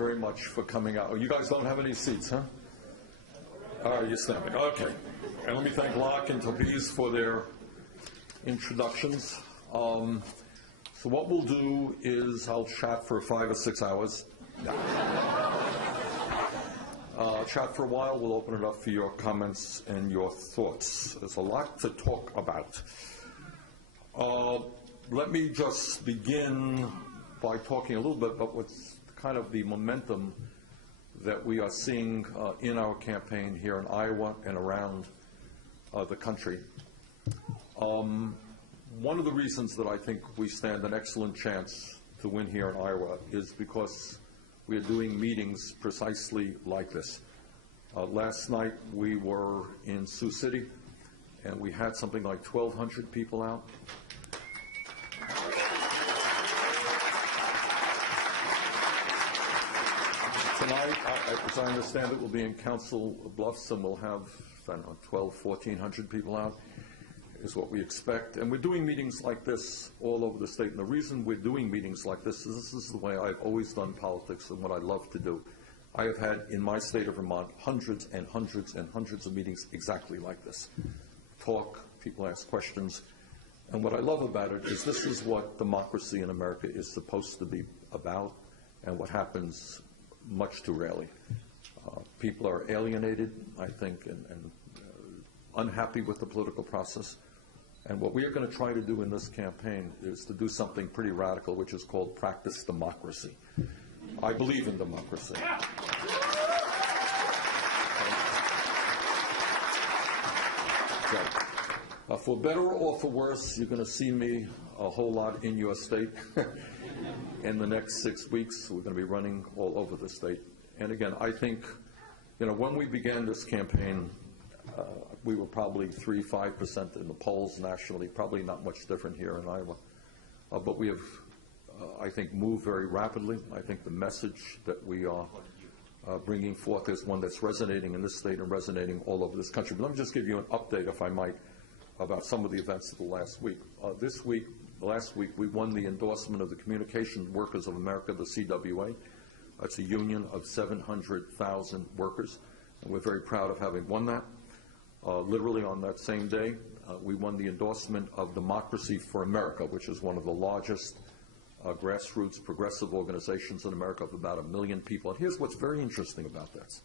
very much for coming out. Oh, you guys don't have any seats, huh? All right, you're standing. Okay. And let me thank Locke and Tobias for their introductions. So what we'll do is I'll chat for 5 or 6 hours. Chat for a while. We'll open it up for your comments and your thoughts. There's a lot to talk about. Let me just begin by talking a little bit about what's kind of the momentum that we are seeing in our campaign here in Iowa and around the country. One of the reasons that I think we stand an excellent chance to win here in Iowa is because we are doing meetings precisely like this. Last night we were in Sioux City and we had something like 1,200 people out. Tonight, as I understand it, we'll be in Council Bluffs and we'll have, I don't know, 1,400 people out is what we expect. And we're doing meetings like this all over the state. And the reason we're doing meetings like this is the way I've always done politics and what I love to do. I have had in my state of Vermont hundreds and hundreds and hundreds of meetings exactly like this. Talk, people ask questions. And what I love about it is this is what democracy in America is supposed to be about and what happens much too rarely. People are alienated, I think, and unhappy with the political process. And what we are going to try to do in this campaign is to do something pretty radical, which is called practice democracy. I believe in democracy. So, for better or for worse, you're going to see me a whole lot in your state. In the next 6 weeks, we're going to be running all over the state. And again, I think, when we began this campaign, we were probably 3–5% in the polls nationally, probably not much different here in Iowa. But we have, I think, moved very rapidly. I think the message that we are bringing forth is one that's resonating in this state and resonating all over this country. But let me just give you an update, if I might, about some of the events of the last week. Last week, we won the endorsement of the Communications Workers of America, the CWA. That's a union of 700,000 workers, and we're very proud of having won that. Literally on that same day, we won the endorsement of Democracy for America, which is one of the largest grassroots progressive organizations in America of about 1 million people. And here's what's very interesting about this.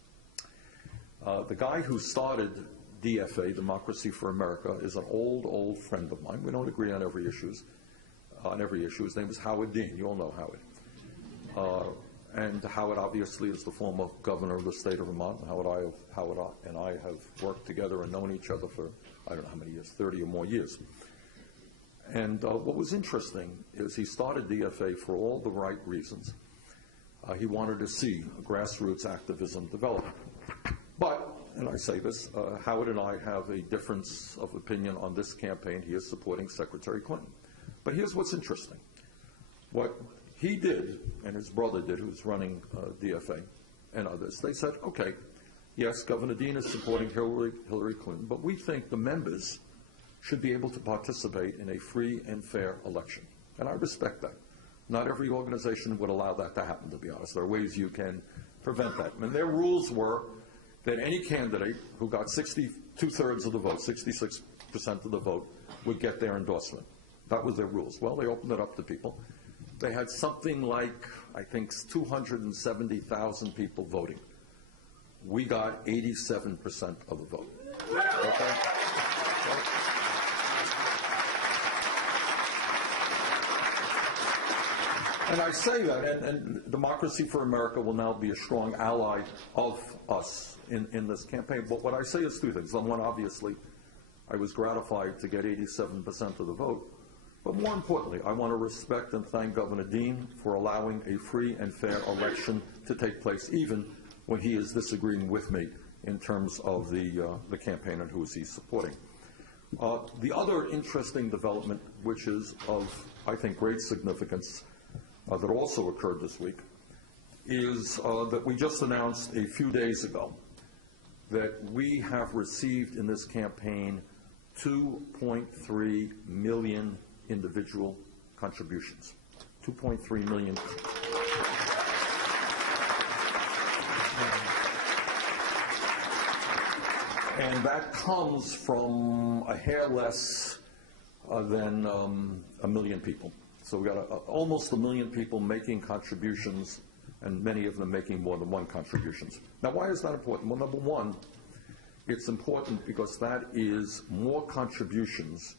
The guy who started DFA, Democracy for America, is an old friend of mine. We don't agree on every issue. His name is Howard Dean. You all know Howard. And Howard obviously is the former governor of the state of Vermont. Howard and I have worked together and known each other for, I don't know how many years, 30 or more years. And what was interesting is he started DFA for all the right reasons. He wanted to see grassroots activism develop. But, and I say this, Howard and I have a difference of opinion on this campaign. He is supporting Secretary Clinton. But here's what's interesting. What he did, and his brother did, who's running DFA, and others, they said, okay, yes, Governor Dean is supporting Hillary Clinton, but we think the members should be able to participate in a free and fair election. And I respect that. Not every organization would allow that to happen, to be honest. There are ways you can prevent that. And their rules were that any candidate who got 2/3 of the vote, 66% of the vote, would get their endorsement. That was their rules. Well, they opened it up to people. They had something like, I think, 270,000 people voting. We got 87% of the vote. Okay? And I say that, and Democracy for America will now be a strong ally of us in this campaign. But what I say is two things. One, obviously, I was gratified to get 87% of the vote. But more importantly, I want to respect and thank Governor Dean for allowing a free and fair election to take place, even when he is disagreeing with me in terms of the campaign and who is he supporting. The other interesting development, which is of, I think, great significance, that also occurred this week, is that we just announced a few days ago that we have received in this campaign 2.3 million individual contributions. 2.3 million. And that comes from a hair less than 1 million people. So we've got almost 1 million people making contributions, and many of them making more than one contributions. Now, why is that important? Well, number one, it's important because that is more contributions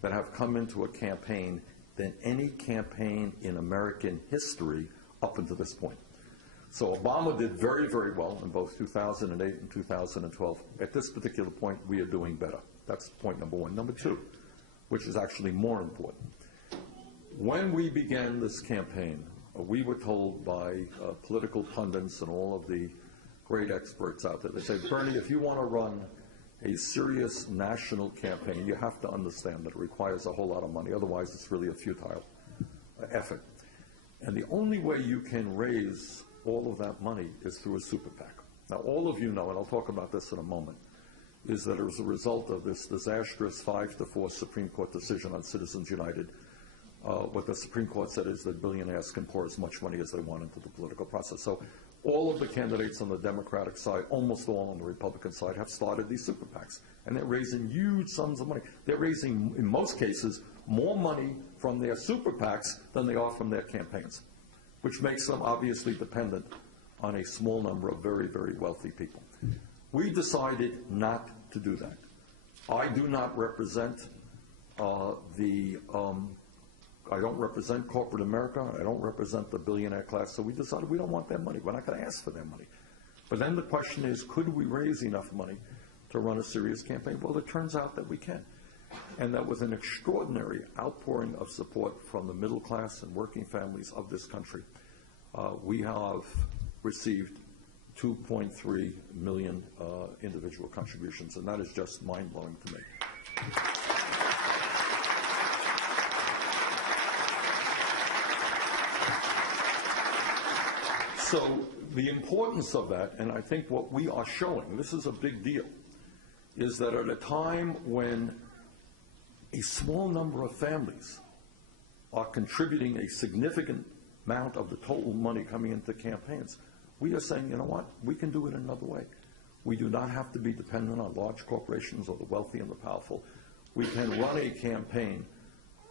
that have come into a campaign than any campaign in American history up until this point. So Obama did very, very well in both 2008 and 2012. At this particular point, we are doing better. That's point number one. Number two, which is actually more important. When we began this campaign, we were told by political pundits and all of the great experts out there, they say, Bernie, if you want to run a serious national campaign, you have to understand that it requires a whole lot of money. Otherwise, it's really a futile effort. And the only way you can raise all of that money is through a super PAC. Now, all of you know, and I'll talk about this in a moment, is that as a result of this disastrous 5-4 Supreme Court decision on Citizens United, what the Supreme Court said is that billionaires can pour as much money as they want into the political process. So all of the candidates on the Democratic side, almost all on the Republican side, have started these super PACs. And they're raising huge sums of money. They're raising, in most cases, more money from their super PACs than they are from their campaigns, which makes them obviously dependent on a small number of very, very wealthy people. We decided not to do that. I do not represent I don't represent corporate America. I don't represent the billionaire class. So we decided we don't want their money. We're not going to ask for their money. But then the question is, could we raise enough money to run a serious campaign? Well, it turns out that we can. And that with an extraordinary outpouring of support from the middle class and working families of this country, we have received 2.3 million individual contributions, and that is just mind-blowing to me. So the importance of that, and I think what we are showing, this is a big deal, is that at a time when a small number of families are contributing a significant amount of the total money coming into campaigns, we are saying, you know what, we can do it another way. We do not have to be dependent on large corporations or the wealthy and the powerful. We can run a campaign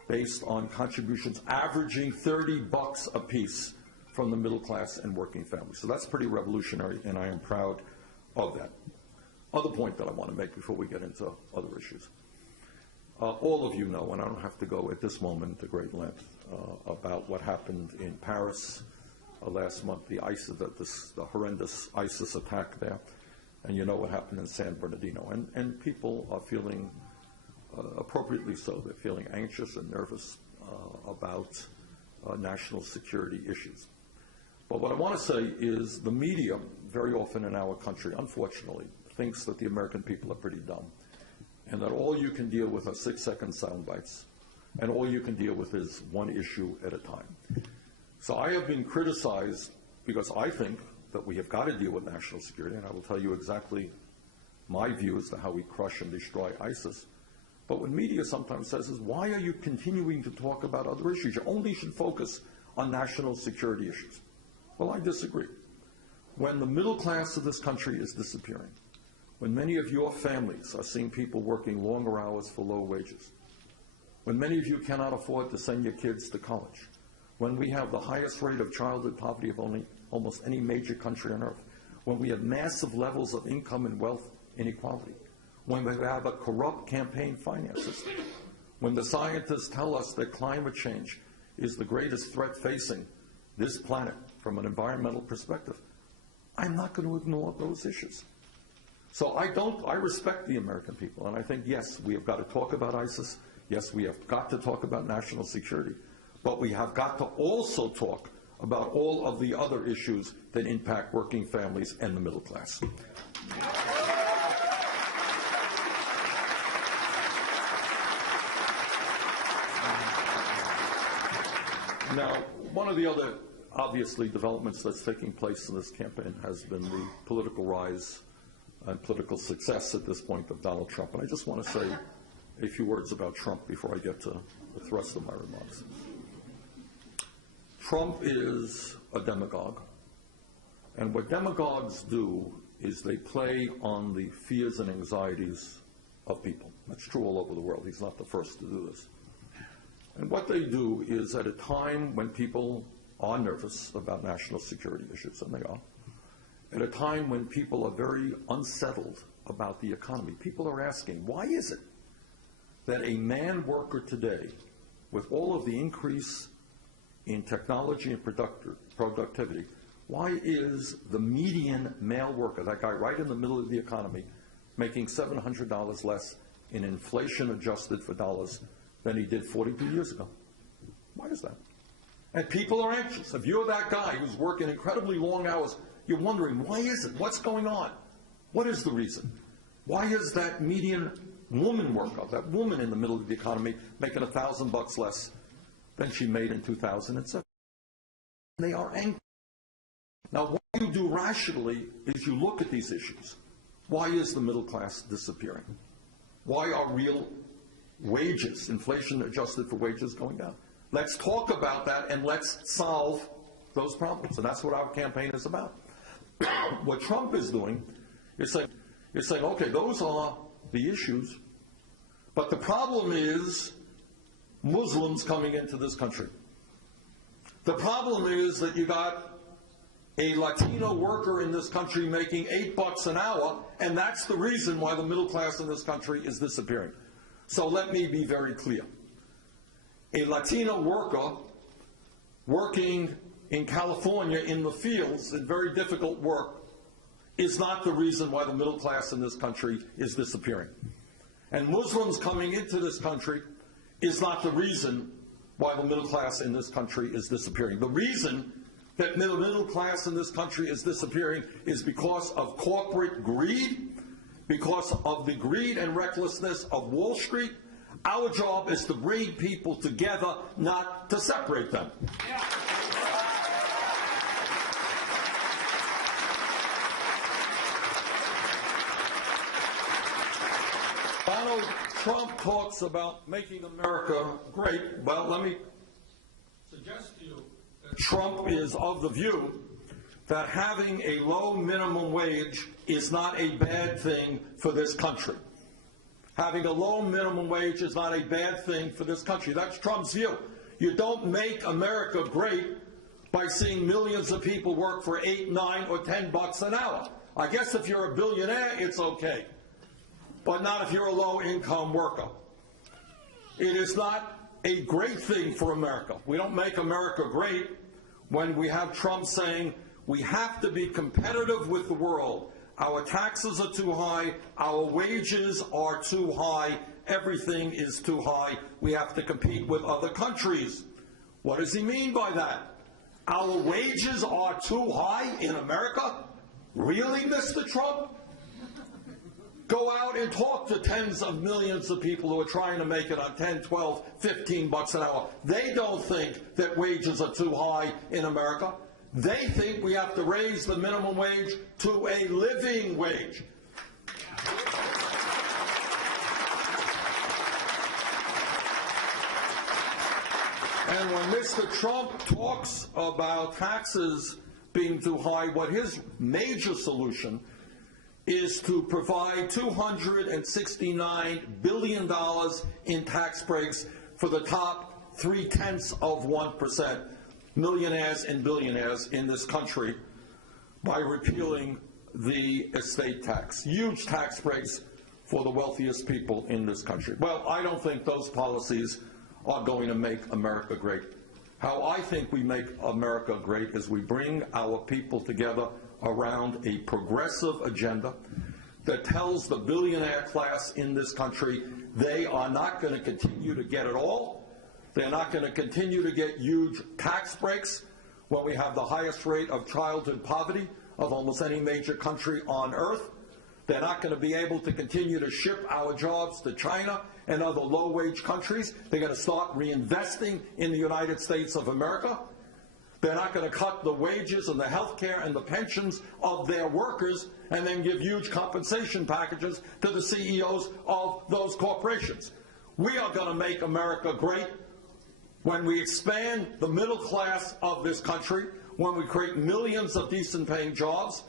based on contributions averaging $30 a piece from the middle class and working families. So that's pretty revolutionary, and I am proud of that. Other point that I want to make before we get into other issues. All of you know, and I don't have to go at this moment into great length, about what happened in Paris last month, the horrendous ISIS attack there, and you know what happened in San Bernardino. And people are feeling, appropriately so, they're feeling anxious and nervous about national security issues. But what I want to say is the media, very often in our country, unfortunately, thinks that the American people are pretty dumb, and that all you can deal with are 6-second sound bites, and all you can deal with is one issue at a time. So I have been criticized because I think that we have got to deal with national security, and I will tell you exactly my view as to how we crush and destroy ISIS. But what media sometimes says is, why are you continuing to talk about other issues? You only should focus on national security issues. Well, I disagree. When the middle class of this country is disappearing, when many of your families are seeing people working longer hours for low wages, when many of you cannot afford to send your kids to college, when we have the highest rate of childhood poverty of almost any major country on earth, when we have massive levels of income and wealth inequality, when we have a corrupt campaign finance system, when the scientists tell us that climate change is the greatest threat facing this planet from an environmental perspective, I'm not going to ignore those issues. So I respect the American people, and I think, yes, we have got to talk about ISIS. Yes, we have got to talk about national security, but we have got to also talk about all of the other issues that impact working families and the middle class. Now, one of the other, obviously, developments that's taking place in this campaign has been the political rise and political success at this point of Donald Trump. And I just want to say a few words about Trump before I get to the thrust of my remarks. Trump is a demagogue, and what demagogues do is they play on the fears and anxieties of people. That's true all over the world. He's not the first to do this. And what they do is, at a time when people are nervous about national security issues, and they are, at a time when people are very unsettled about the economy, people are asking, why is it that a man worker today, with all of the increase in technology and productivity, why is the median male worker, that guy right in the middle of the economy, making $700 less in inflation-adjusted for dollars than he did 42 years ago? Why is that? And people are anxious. If you're that guy who's working incredibly long hours, you're wondering, why is it? What's going on? What is the reason? Why is that median woman worker, that woman in the middle of the economy, making $1,000 less than she made in 2007? They are angry. Now, what you do rationally is you look at these issues. Why is the middle class disappearing? Why are real wages, inflation adjusted for wages, going down? Let's talk about that and let's solve those problems. And that's what our campaign is about. What Trump is doing is saying, okay, those are the issues, but the problem is Muslims coming into this country. The problem is that you got a Latino worker in this country making $8 an hour, and that's the reason why the middle class in this country is disappearing. So let me be very clear. A Latino worker working in California in the fields in very difficult work is not the reason why the middle class in this country is disappearing. And Muslims coming into this country is not the reason why the middle class in this country is disappearing. The reason that the middle class in this country is disappearing is because of corporate greed, because of the greed and recklessness of Wall Street. Our job is to bring people together, not to separate them. Donald Trump talks about making America great. Well, let me suggest to you that Trump is of the view that having a low minimum wage is not a bad thing for this country. Having a low minimum wage is not a bad thing for this country. That's Trump's view. You don't make America great by seeing millions of people work for $8, $9, or $10 an hour. I guess if you're a billionaire, it's okay, but not if you're a low-income worker. It is not a great thing for America. We don't make America great when we have Trump saying we have to be competitive with the world. Our taxes are too high, our wages are too high, everything is too high, we have to compete with other countries. What does he mean by that? Our wages are too high in America? Really, Mr. Trump? Go out and talk to tens of millions of people who are trying to make it on 10, 12, 15 bucks an hour. They don't think that wages are too high in America. They think we have to raise the minimum wage to a living wage. And when Mr. Trump talks about taxes being too high, what his major solution is to provide $269 billion in tax breaks for the top 0.3%. Millionaires and billionaires in this country by repealing the estate tax. Huge tax breaks for the wealthiest people in this country. Well, I don't think those policies are going to make America great. How I think we make America great is we bring our people together around a progressive agenda that tells the billionaire class in this country they are not going to continue to get it all. They're not going to continue to get huge tax breaks when we have the highest rate of childhood poverty of almost any major country on earth. They're not going to be able to continue to ship our jobs to China and other low-wage countries. They're going to start reinvesting in the United States of America. They're not going to cut the wages and the health care and the pensions of their workers and then give huge compensation packages to the CEOs of those corporations. We are going to make America great when we expand the middle class of this country, when we create millions of decent paying jobs,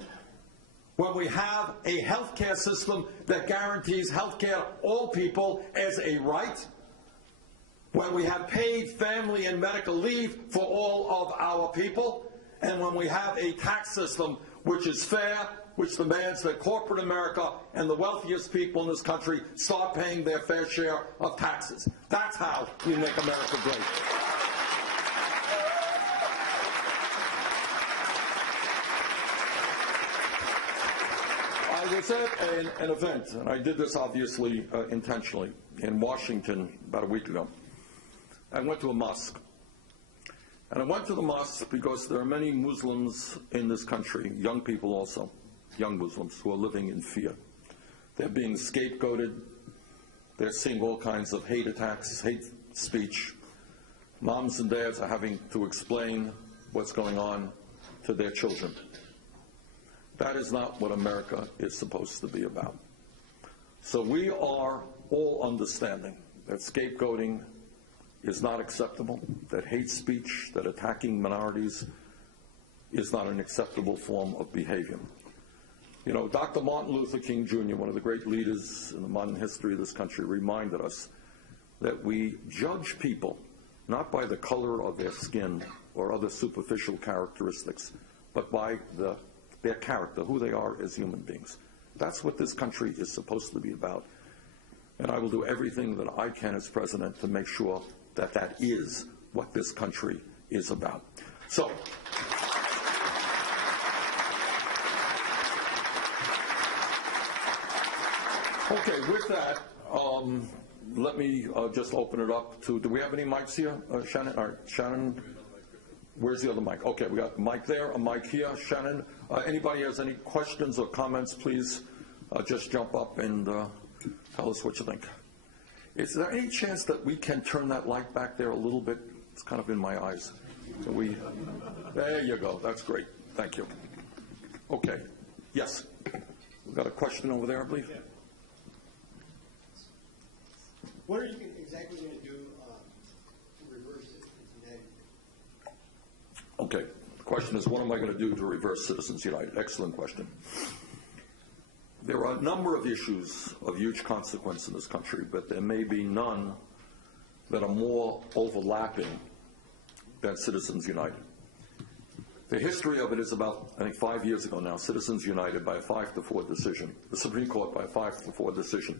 when we have a health care system that guarantees health care to all people as a right, when we have paid family and medical leave for all of our people, and when we have a tax system which is fair, which demands that corporate America and the wealthiest people in this country start paying their fair share of taxes. That's how we make America great. I was at an event, and I did this obviously intentionally, in Washington about a week ago. I went to a mosque. And I went to the mosque because there are many Muslims in this country, young people also, young Muslims, who are living in fear. They're being scapegoated. They're seeing all kinds of hate attacks, hate speech. Moms and dads are having to explain what's going on to their children. That is not what America is supposed to be about. So we are all understanding that scapegoating is not acceptable, that hate speech, that attacking minorities is not an acceptable form of behavior. You know, Dr. Martin Luther King Jr., one of the great leaders in the modern history of this country, reminded us that we judge people not by the color of their skin or other superficial characteristics, but by their character, who they are as human beings. That's what this country is supposed to be about. And I will do everything that I can as president to make sure that that is what this country is about. So, okay, with that, let me just open it up to, do we have any mics here? Shannon, all right, Shannon, where's the other mic? Okay, we got a mic there, a mic here. Shannon, anybody has any questions or comments, please just jump up and tell us what you think. Is there any chance that we can turn that light back there a little bit? It's kind of in my eyes. There you go. That's great. Thank you. Okay. Yes. We've got a question over there, I believe. Yeah. What are you exactly going to do to reverse Citizens United? Okay. The question is, what am I going to do to reverse Citizens United? Excellent question. There are a number of issues of huge consequence in this country, but there may be none that are more overlapping than Citizens United. The history of it is about, I think, 5 years ago now, Citizens United by a 5-4 decision, the Supreme Court by a 5-4 decision,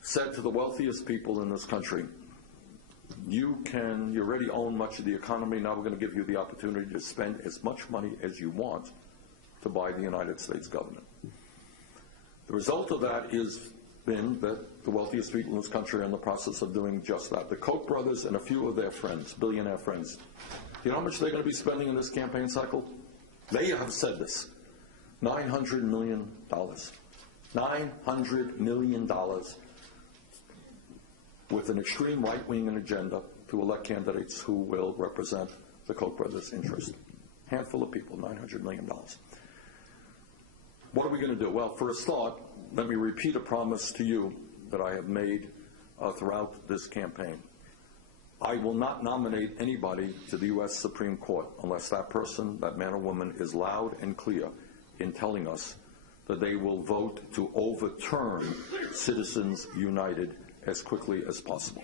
said to the wealthiest people in this country, you already own much of the economy, now we're going to give you the opportunity to spend as much money as you want to buy the United States government. The result of that has been that the wealthiest people in this country are in the process of doing just that. The Koch brothers and a few of their friends, billionaire friends, you know how much they're going to be spending in this campaign cycle? They have said this, $900 million. $900 million with an extreme right-wing agenda to elect candidates who will represent the Koch brothers' interest. Handful of people, $900 million. What are we going to do? Well, for a start, let me repeat a promise to you that I have made throughout this campaign. I will not nominate anybody to the U.S. Supreme Court unless that person, that man or woman, is loud and clear in telling us that they will vote to overturn Citizens United as quickly as possible.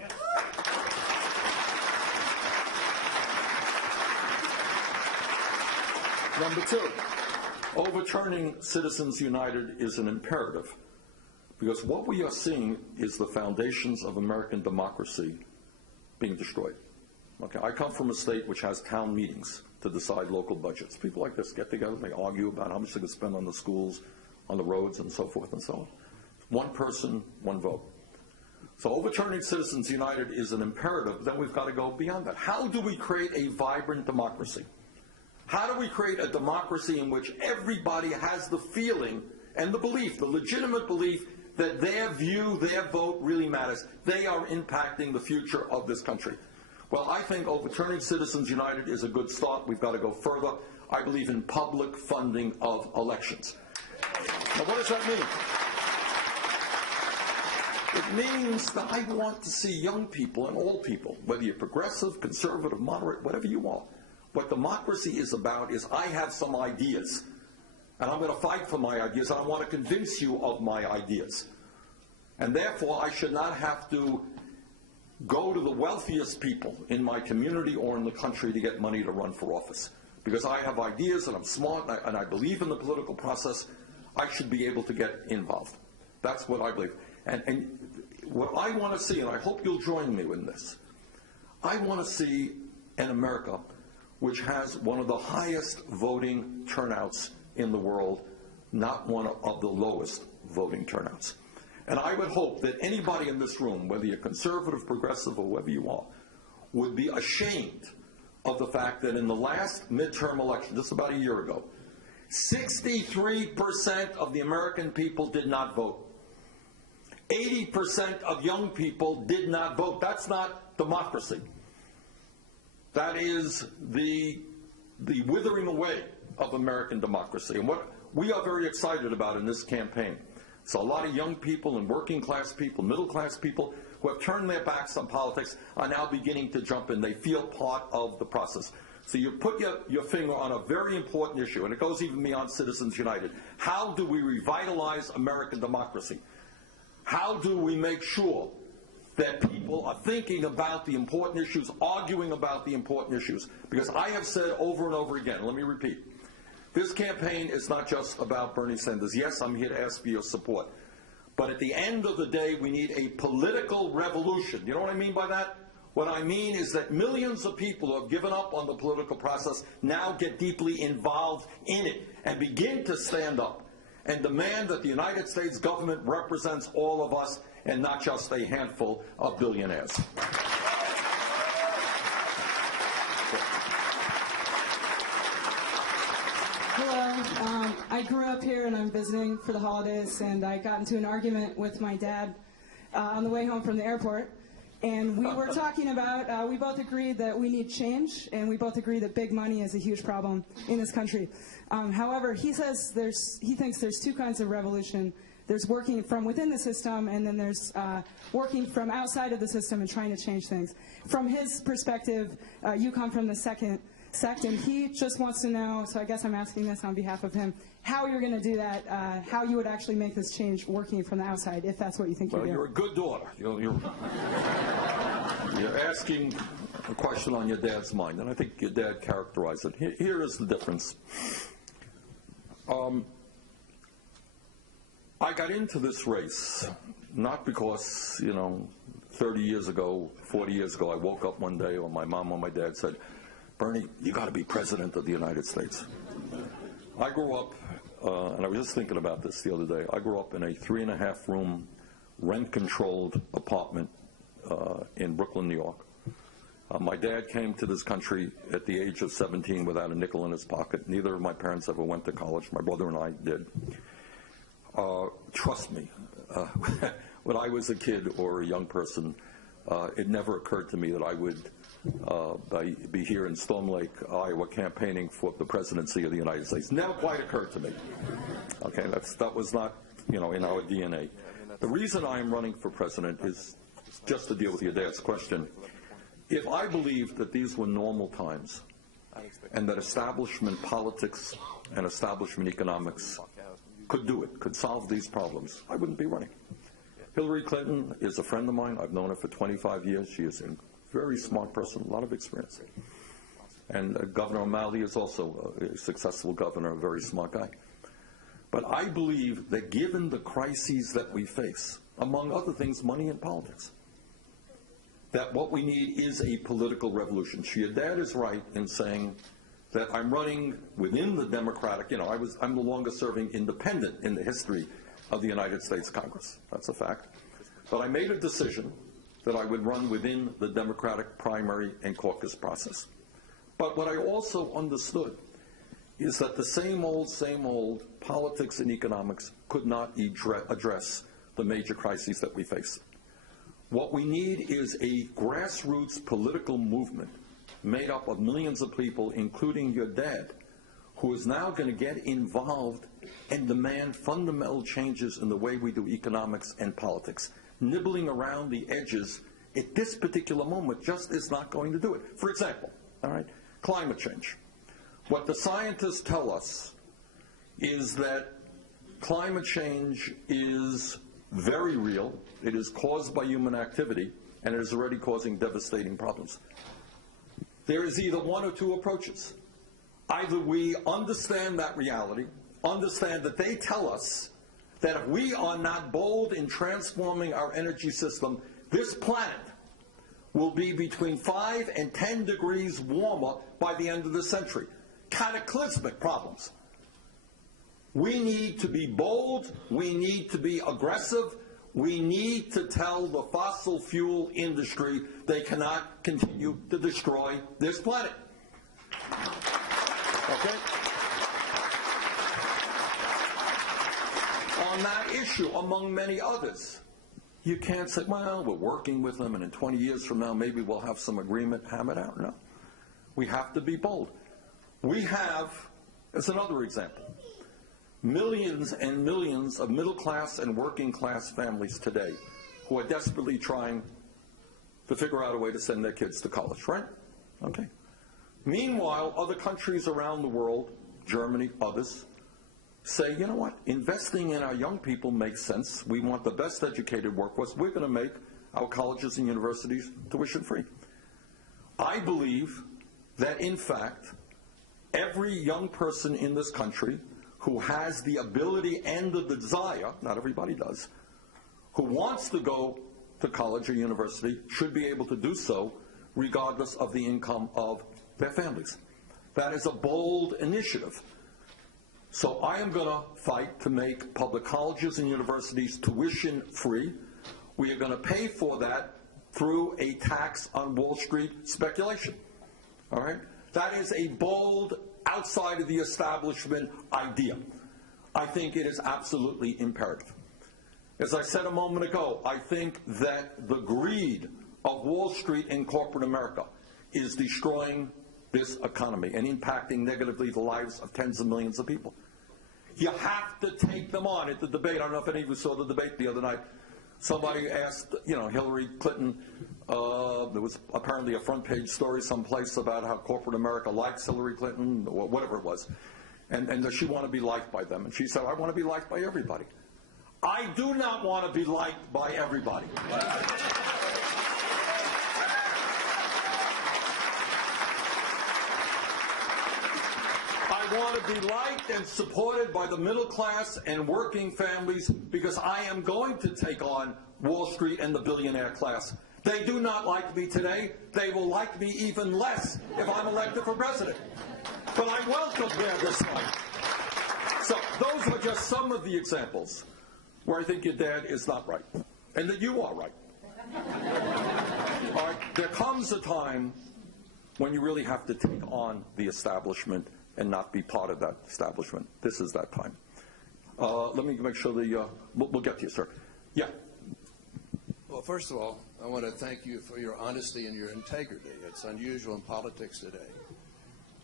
Number two, overturning Citizens United is an imperative because what we are seeing is the foundations of American democracy being destroyed. Okay, I come from a state which has town meetings to decide local budgets. People like this get together, they argue about how much they can spend on the schools, on the roads, and so forth and so on. One person, one vote. So overturning Citizens United is an imperative. Then we've got to go beyond that. How do we create a vibrant democracy? How do we create a democracy in which everybody has the feeling and the belief, the legitimate belief, that their view, their vote really matters? They are impacting the future of this country. Well, I think overturning Citizens United is a good start. We've got to go further. I believe in public funding of elections. Now, what does that mean? It means that I want to see young people and all people, whether you're progressive, conservative, moderate, whatever you want. What democracy is about is I have some ideas, And I'm going to fight for my ideas. I want to convince you of my ideas. And therefore, I should not have to go to the wealthiest people in my community or in the country to get money to run for office. Because I have ideas and I'm smart and I believe in the political process, I should be able to get involved. That's what I believe. And what I want to see, and I hope you'll join me in this, I want to see an America which has one of the highest voting turnouts in the world, not one of the lowest voting turnouts. And I would hope that anybody in this room, whether you're conservative, progressive, or whoever you are, would be ashamed of the fact that in the last midterm election, just about a year ago, 63% of the American people did not vote. 80% of young people did not vote. That's not democracy. That is the withering away of American democracy. And what we are very excited about in this campaign, so a lot of young people and working class people, middle class people who have turned their backs on politics are now beginning to jump in. They feel part of the process. So you put your finger on a very important issue, and it goes even beyond Citizens United. How do we revitalize American democracy? How do we make sure that people are thinking about the important issues, arguing about the important issues? Because I have said over and over again, let me repeat, this campaign is not just about Bernie Sanders. Yes, I'm here to ask for your support. But at the end of the day, we need a political revolution. You know what I mean by that? What I mean is that millions of people who have given up on the political process now get deeply involved in it and begin to stand up and demand that the United States government represents all of us and not just a handful of billionaires. Hello. I grew up here and I'm visiting for the holidays, and I got into an argument with my dad on the way home from the airport. And we were talking about, we both agreed that we need change, and we both agree that big money is a huge problem in this country. However, he says he thinks there's two kinds of revolution. There's working from within the system, and then there's working from outside of the system and trying to change things. From his perspective, you come from the second sect, and he just wants to know, so I guess I'm asking this on behalf of him, how you're going to do that, how you would actually make this change working from the outside, if that's what you think you're doing. You're a good daughter. You're asking a question on your dad's mind, and I think your dad characterized it. Here is the difference. I got into this race not because, 30 years ago, 40 years ago, I woke up one day or my mom or my dad said, Bernie, you got to be president of the United States. I grew up, and I was just thinking about this the other day, I grew up in a 3.5-room rent-controlled apartment in Brooklyn, New York. My dad came to this country at the age of 17 without a nickel in his pocket. Neither of my parents ever went to college. My brother and I did. Trust me, when I was a kid or a young person, it never occurred to me that I would be here in Storm Lake, Iowa, campaigning for the presidency of the United States. Never quite occurred to me. Okay, that was not, in our DNA. The reason I am running for president is just to deal with your dad's question. If I believed that these were normal times and that establishment politics and establishment economics could do it, could solve these problems, I wouldn't be running. Hillary Clinton is a friend of mine. I've known her for 25 years. She is a very smart person, a lot of experience. And Governor O'Malley is also a successful governor, a very smart guy. But I believe that given the crises that we face, among other things, money and politics, that what we need is a political revolution. Your dad is right in saying that I'm running within the Democratic, I'm the longest serving independent in the history of the United States Congress. That's a fact. But I made a decision that I would run within the Democratic primary and caucus process. But what I also understood is that the same old politics and economics could not address the major crises that we face. What we need is a grassroots political movement made up of millions of people, including your dad, who is now going to get involved and demand fundamental changes in the way we do economics and politics. Nibbling around the edges at this particular moment just is not going to do it. For example, climate change. What the scientists tell us is that climate change is very real. It is caused by human activity, and it is already causing devastating problems. There is either one or two approaches. Either we understand that reality, understand that they tell us that if we are not bold in transforming our energy system, this planet will be between 5 and 10 degrees warmer by the end of the century. Cataclysmic problems. We need to be bold. We need to be aggressive. We need to tell the fossil fuel industry they cannot continue to destroy this planet. Okay? On that issue, among many others, you can't say, well, we're working with them, and in 20 years from now, maybe we'll have some agreement hammered out. No. We have to be bold. We have, as another example, millions and millions of middle-class and working-class families today who are desperately trying to figure out a way to send their kids to college, right? Okay. Meanwhile, other countries around the world, Germany, others, say, you know what, investing in our young people makes sense. We want the best educated workforce. We're going to make our colleges and universities tuition-free. I believe that, in fact, every young person in this country who has the ability and the desire, not everybody does, who wants to go to college or university should be able to do so regardless of the income of their families. That is a bold initiative. So I am going to fight to make public colleges and universities tuition-free. We are going to pay for that through a tax on Wall Street speculation. All right? That is a bold, outside of the establishment idea. I think it is absolutely imperative. As I said a moment ago, I think that the greed of Wall Street and corporate America is destroying this economy and impacting negatively the lives of tens of millions of people. You have to take them on. At the debate, I don't know if any of you saw the debate the other night, somebody asked, Hillary Clinton, there was apparently a front page story someplace about how corporate America likes Hillary Clinton, or whatever it was, and does she want to be liked by them? And she said, I want to be liked by everybody. I do not want to be liked by everybody. I want to be liked and supported by the middle class and working families because I am going to take on Wall Street and the billionaire class. They do not like me today. They will like me even less if I'm elected for president. But I welcome their dislike. So those are just some of the examples where I think your dad is not right and that you are right. All right, there comes a time when you really have to take on the establishment and not be part of that establishment. This is that time. Let me make sure we'll get to you, sir. Yeah. Well, first of all, I want to thank you for your honesty and your integrity. It's unusual in politics today.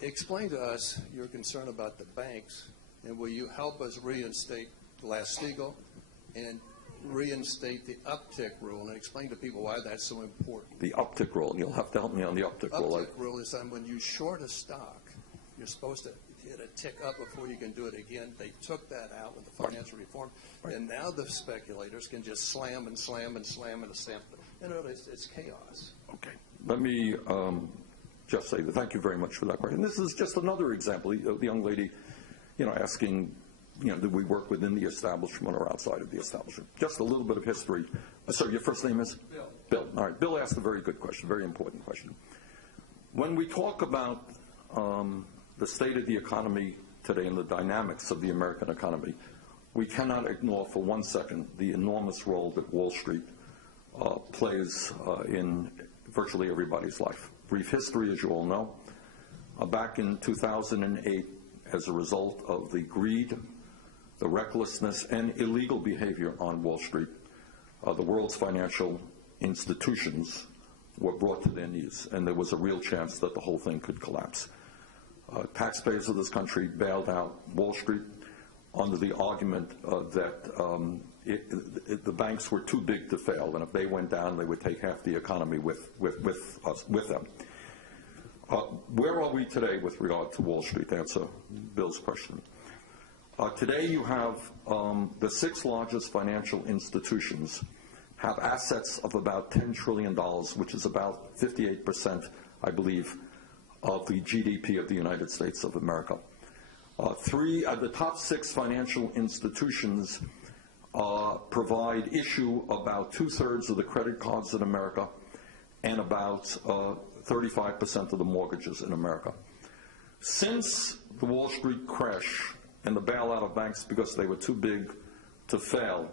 Explain to us your concern about the banks, and will you help us reinstate Glass-Steagall and reinstate the uptick rule, and explain to people why that's so important. The uptick rule, you'll have to help me on the uptick rule. Uptick rule is when you short a stock, you're supposed to hit a tick up before you can do it again. They took that out with the financial reform, and now the speculators can just slam and slam and slam and slam. It's chaos. Okay. Let me just say that thank you very much for that question. This is just another example. The young lady, asking, do we work within the establishment or outside of the establishment? Just a little bit of history. Sir, your first name is? Bill. Bill. All right. Bill asked a very good question, very important question. When we talk about the state of the economy today and the dynamics of the American economy, we cannot ignore for 1 second the enormous role that Wall Street plays in virtually everybody's life. Brief history, as you all know. Back in 2008, as a result of the greed, the recklessness, and illegal behavior on Wall Street, the world's financial institutions were brought to their knees, and there was a real chance that the whole thing could collapse. Taxpayers of this country bailed out Wall Street under the argument that the banks were too big to fail, and if they went down, they would take half the economy with them. Where are we today with regard to Wall Street? To answer Bill's question. Today you have the 6 largest financial institutions have assets of about $10 trillion, which is about 58%, I believe, of the GDP of the United States of America. 3 of the top 6 financial institutions issue about 2/3 of the credit cards in America and about 35% of the mortgages in America. Since the Wall Street crash and the bailout of banks because they were too big to fail,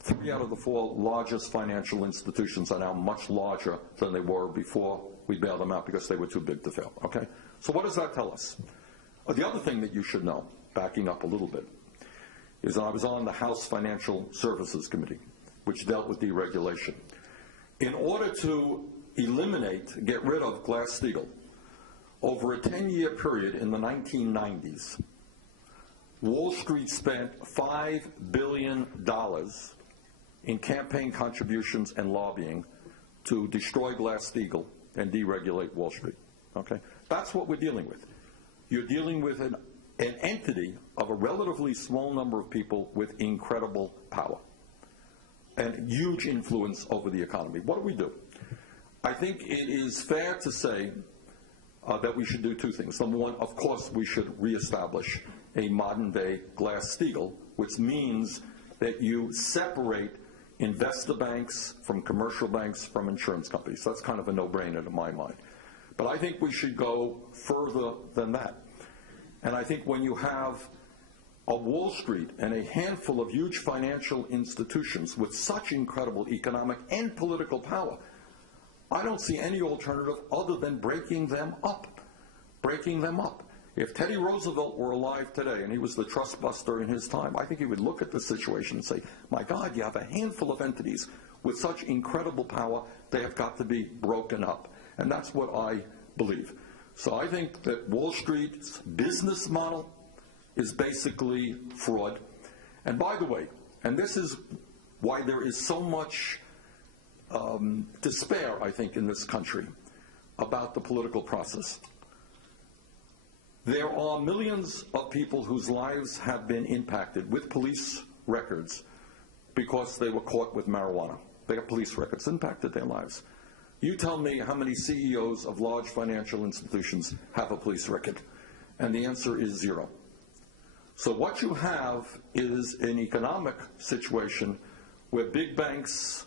3 out of the 4 largest financial institutions are now much larger than they were before we bailed them out because they were too big to fail. Okay? So what does that tell us? The other thing that you should know, backing up a little bit, is I was on the House Financial Services Committee, which dealt with deregulation. In order to get rid of Glass-Steagall, over a 10-year period in the 1990s, Wall Street spent $5 billion in campaign contributions and lobbying to destroy Glass-Steagall and deregulate Wall Street. Okay? That's what we're dealing with. You're dealing with an entity of a relatively small number of people with incredible power and huge influence over the economy. What do? I think it is fair to say that we should do 2 things. Number one, of course, we should reestablish a modern-day Glass-Steagall, which means that you separate investor banks from commercial banks from insurance companies. That's kind of a no-brainer to my mind. But I think we should go further than that. And I think when you have a Wall Street and a handful of huge financial institutions with such incredible economic and political power, I don't see any alternative other than breaking them up. Breaking them up. If Teddy Roosevelt were alive today and he was the trust buster in his time, I think he would look at the situation and say, my God, you have a handful of entities with such incredible power, they have got to be broken up. And that's what I believe. So I think that Wall Street's business model is basically fraud. And by the way, and this is why there is so much despair, I think, in this country about the political process. There are millions of people whose lives have been impacted with police records because they were caught with marijuana. They got police records, impacted their lives. You tell me how many CEOs of large financial institutions have a police record, and the answer is 0. So what you have is an economic situation where big banks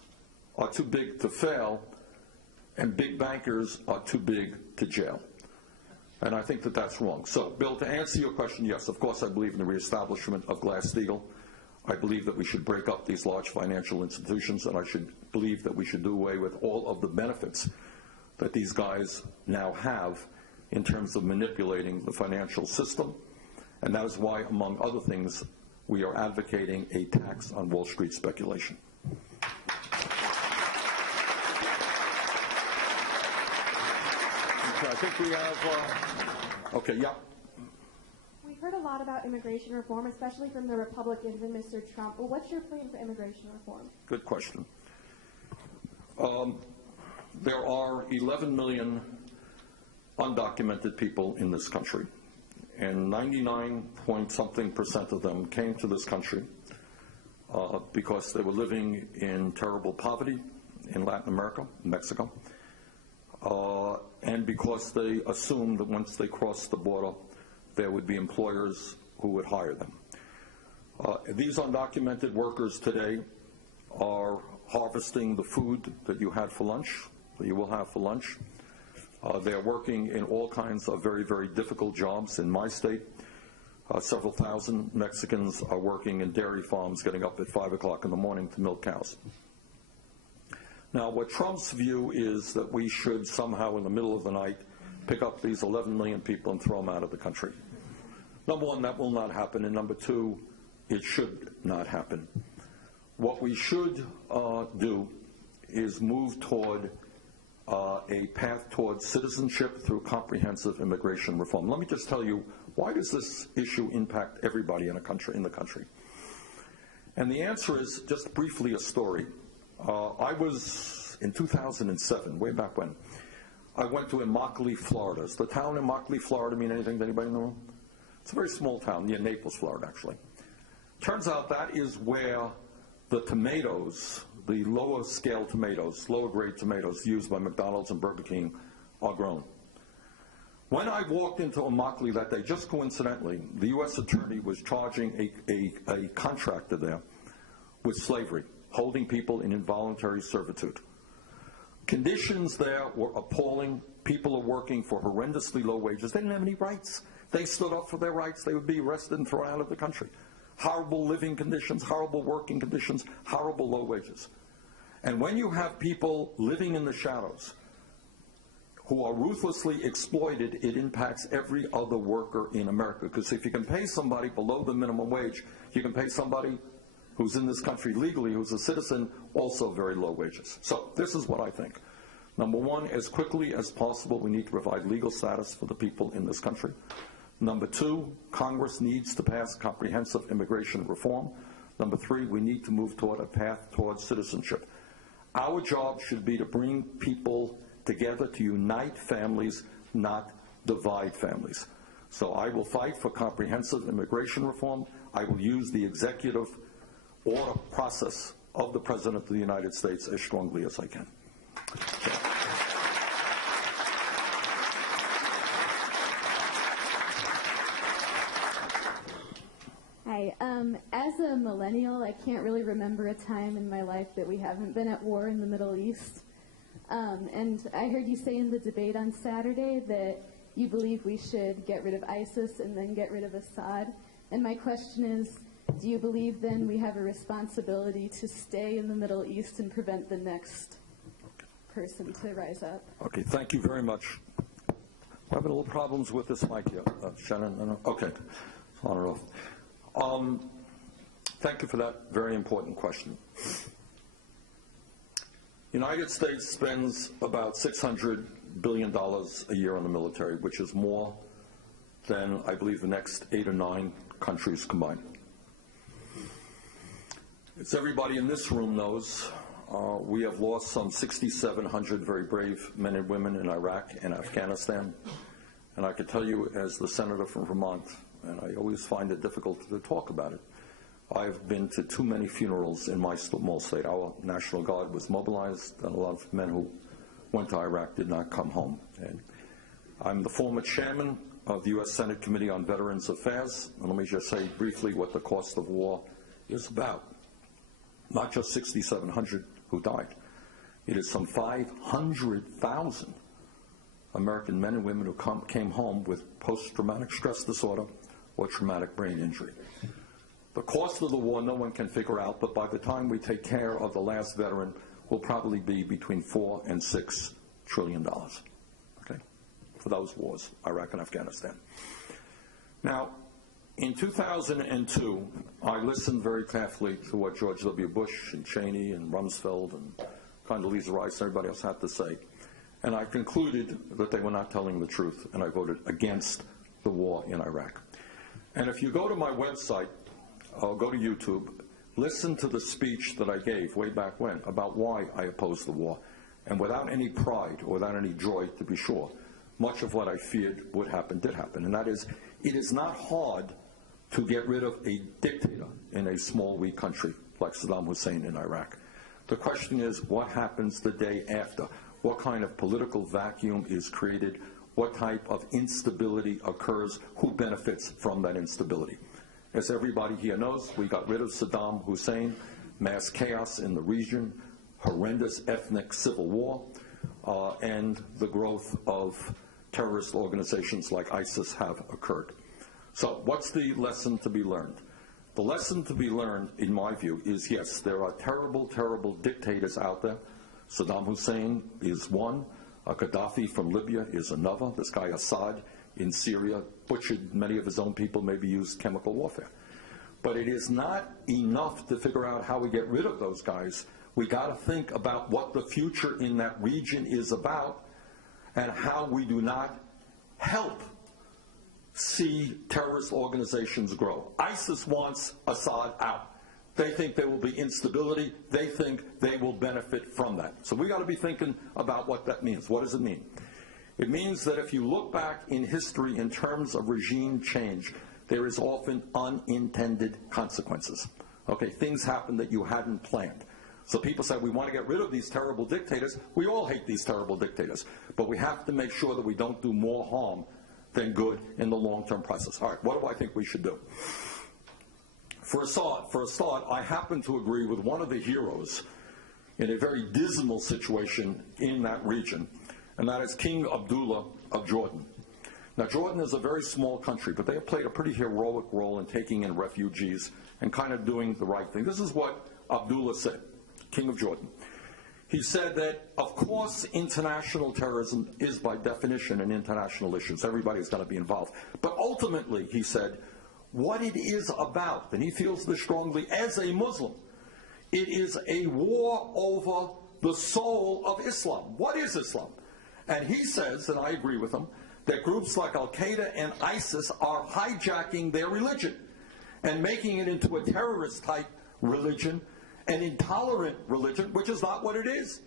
are too big to fail and big bankers are too big to jail. And I think that that's wrong. So, Bill, to answer your question, yes, of course I believe in the reestablishment of Glass-Steagall. I believe that we should break up these large financial institutions, and I should believe that we should do away with all of the benefits that these guys now have in terms of manipulating the financial system. And that is why, among other things, we are advocating a tax on Wall Street speculation. I think we have, okay, yeah. We've heard a lot about immigration reform, especially from the Republicans and Mr. Trump. Well, what's your plan for immigration reform? Good question. There are 11 million undocumented people in this country, and 99-point-something% of them came to this country because they were living in terrible poverty in Latin America, Mexico, and because they assumed that once they crossed the border, there would be employers who would hire them. These undocumented workers today are harvesting the food that you had for lunch, that you will have for lunch. They're working in all kinds of very, very difficult jobs in my state. Several thousand Mexicans are working in dairy farms, getting up at 5 o'clock in the morning to milk cows. Now, what Trump's view is that we should somehow, in the middle of the night, pick up these 11 million people and throw them out of the country. Number one, that will not happen, and number two, it should not happen. What we should do is move toward a path towards citizenship through comprehensive immigration reform. Let me just tell you, why does this issue impact everybody in the country? And the answer is, just briefly, a story. I was, in 2007, way back when, I went to Immokalee, Florida. Does the town Immokalee, Florida mean anything to anybody in the room? It's a very small town near Naples, Florida, actually. Turns out that is where the tomatoes, the lower scale tomatoes, lower grade tomatoes used by McDonald's and Burger King are grown. When I walked into Immokalee that day, just coincidentally, the U.S. attorney was charging a contractor there with slavery, holding people in involuntary servitude. Conditions there were appalling. People are working for horrendously low wages. They didn't have any rights. They stood up for their rights. They would be arrested and thrown out of the country. Horrible living conditions, horrible working conditions, horrible low wages. And when you have people living in the shadows who are ruthlessly exploited, it impacts every other worker in America. Because if you can pay somebody below the minimum wage, you can pay somebody who's in this country legally, who's a citizen, also very low wages. So this is what I think. Number one, as quickly as possible, we need to provide legal status for the people in this country. Number two, Congress needs to pass comprehensive immigration reform. Number three, we need to move toward a path towards citizenship. Our job should be to bring people together, to unite families, not divide families. So I will fight for comprehensive immigration reform. I will use the executive order process of the President of the United States as strongly as I can. Hi. As a millennial, I can't really remember a time in my life that we haven't been at war in the Middle East. And I heard you say in the debate on Saturday that you believe we should get rid of ISIS and then get rid of Assad. And my question is, do you believe then we have a responsibility to stay in the Middle East and prevent the next person to rise up? Okay, thank you very much. We're having a little problems with this mic here. Shannon, no? Okay, it's on or off. Thank you for that very important question. The United States spends about $600 billion a year on the military, which is more than, I believe, the next 8 or 9 countries combined. As everybody in this room knows, we have lost some 6,700 very brave men and women in Iraq and Afghanistan. And I can tell you, as the senator from Vermont, and I always find it difficult to talk about it, I've been to too many funerals in my small state. Our National Guard was mobilized, and a lot of men who went to Iraq did not come home. And I'm the former chairman of the U.S. Senate Committee on Veterans Affairs, and let me just say briefly what the cost of war is about. Not just 6,700 who died. It is some 500,000 American men and women who came home with post-traumatic stress disorder or traumatic brain injury. The cost of the war no one can figure out, but by the time we take care of the last veteran, will probably be between $4 and $6 trillion, okay, for those wars, Iraq and Afghanistan. Now, in 2002, I listened very carefully to what George W. Bush and Cheney and Rumsfeld and Condoleezza Rice and everybody else had to say, and I concluded that they were not telling the truth, and I voted against the war in Iraq. And if you go to my website, go to YouTube, listen to the speech that I gave way back when about why I opposed the war, and without any pride or without any joy, to be sure, much of what I feared would happen did happen, and that is, it is not hard to get rid of a dictator in a small, weak country like Saddam Hussein in Iraq. The question is, what happens the day after? What kind of political vacuum is created? What type of instability occurs? Who benefits from that instability? As everybody here knows, we got rid of Saddam Hussein, mass chaos in the region, horrendous ethnic civil war, and the growth of terrorist organizations like ISIS have occurred. So what's the lesson to be learned? The lesson to be learned, in my view, is yes, there are terrible, terrible dictators out there. Saddam Hussein is one. Gaddafi from Libya is another. This guy Assad in Syria butchered many of his own people, maybe used chemical warfare. But it is not enough to figure out how we get rid of those guys. We got to think about what the future in that region is about and how we do not help see terrorist organizations grow. ISIS wants Assad out. They think there will be instability. They think they will benefit from that. So we got to be thinking about what that means. What does it mean? It means that if you look back in history in terms of regime change, there is often unintended consequences. Okay, things happen that you hadn't planned. So people say, we want to get rid of these terrible dictators. We all hate these terrible dictators. But we have to make sure that we don't do more harm than good in the long-term process. All right, what do I think we should do? For a start, I happen to agree with one of the heroes in a very dismal situation in that region, and that is King Abdullah of Jordan. Now, Jordan is a very small country, but they have played a pretty heroic role in taking in refugees and kind of doing the right thing. This is what Abdullah said, King of Jordan. He said that, of course, international terrorism is by definition an international issue. So everybody's going to be involved. But ultimately, he said, what it is about, and he feels this strongly as a Muslim, it is a war over the soul of Islam. What is Islam? And he says, and I agree with him, that groups like Al-Qaeda and ISIS are hijacking their religion and making it into a terrorist-type religion, an intolerant religion, which is not what it is.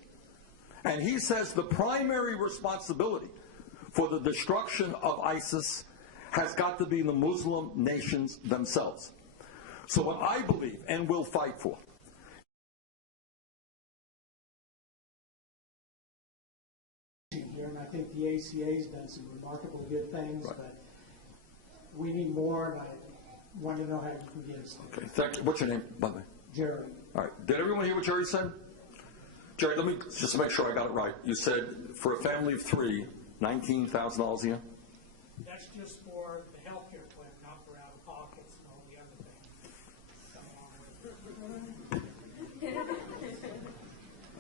And he says the primary responsibility for the destruction of ISIS has got to be the Muslim nations themselves. So what I believe and will fight for here, and I think the ACA has done some remarkable good things, Right. but we need more, and I want to know how you can get us there. Okay, thank you. What's your name, by the way? Jerry. All right. Did everyone hear what Jerry said? Jerry, let me just make sure I got it right. You said for a family of three, $19,000 a year? That's just for the health care plan, not for out-of-pockets and all the other things that come along with it.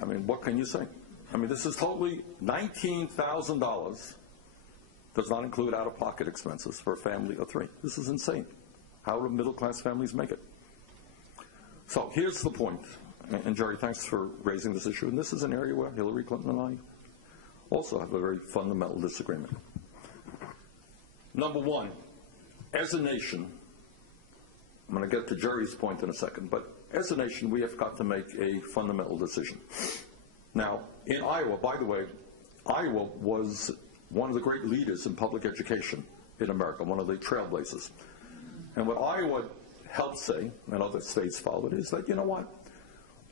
I mean, what can you say? I mean, this is totally $19,000 does not include out-of-pocket expenses for a family of three. This is insane. How do middle-class families make it? So here's the point. And Jerry, thanks for raising this issue. And this is an area where Hillary Clinton and I also have a very fundamental disagreement. Number one, as a nation, I'm going to get to Jerry's point in a second, but as a nation, we have got to make a fundamental decision. Now, in Iowa, by the way, Iowa was one of the great leaders in public education in America, one of the trailblazers. And what Iowa helped say, and other states followed, is that, you know what?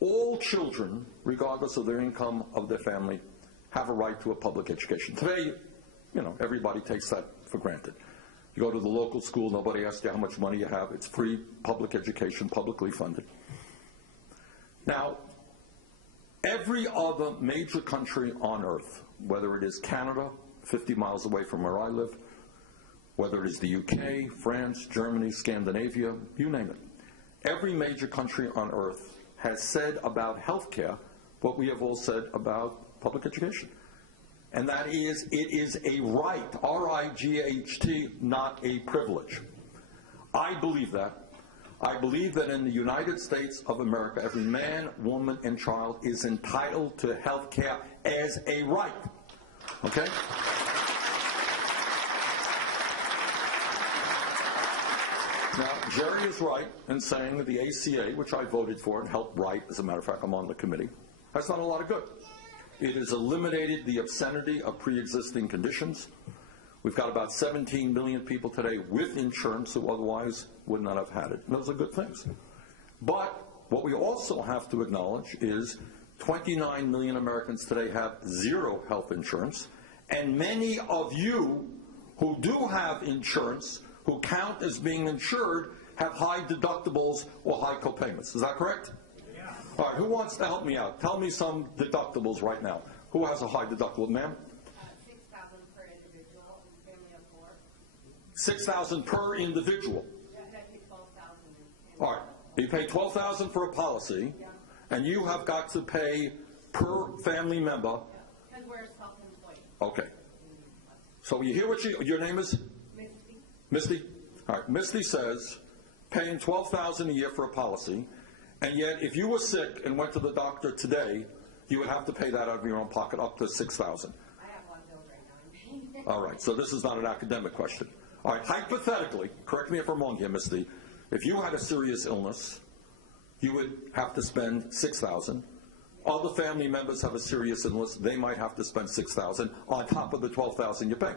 All children, regardless of their income, of their family, have a right to a public education. Today, you know, everybody takes that for granted. You go to the local school, nobody asks you how much money you have. It's free public education, publicly funded. Now, every other major country on earth, whether it is Canada, 50 miles away from where I live, whether it is the UK, France, Germany, Scandinavia, you name it, every major country on earth has said about health care what we have all said about public education. And that is, it is a right, R-I-G-H-T, not a privilege. I believe that. I believe that in the United States of America, every man, woman, and child is entitled to health care as a right. Okay? Now, Jerry is right in saying that the ACA, which I voted for and helped write, as a matter of fact, I'm on the committee, has done a lot of good. It has eliminated the obscenity of pre-existing conditions. We've got about 17 million people today with insurance who otherwise would not have had it. And those are good things. But what we also have to acknowledge is 29 million Americans today have zero health insurance, and many of you who do have insurance, who count as being insured, have high deductibles or high copayments. Is that correct? Yeah. All right, who wants to help me out? Tell me some deductibles right now. Who has a high deductible, ma'am? $6,000 per individual, family of four. $6,000 per individual. Yeah, that'd be $12,000. All right, you pay $12,000 for a policy, and you have got to pay per family member. Because we're self-employed. Okay. So you hear what your name is? Misty. Misty? All right, Misty says paying $12,000 a year for a policy, and yet if you were sick and went to the doctor today, you would have to pay that out of your own pocket up to $6,000. I have one bill right now. I'm paying. All right, so this is not an academic question. All right, hypothetically, correct me if I'm wrong here, Misty, if you had a serious illness, you would have to spend $6,000. Other family members have a serious illness, they might have to spend $6,000 on top of the $12,000 you pay,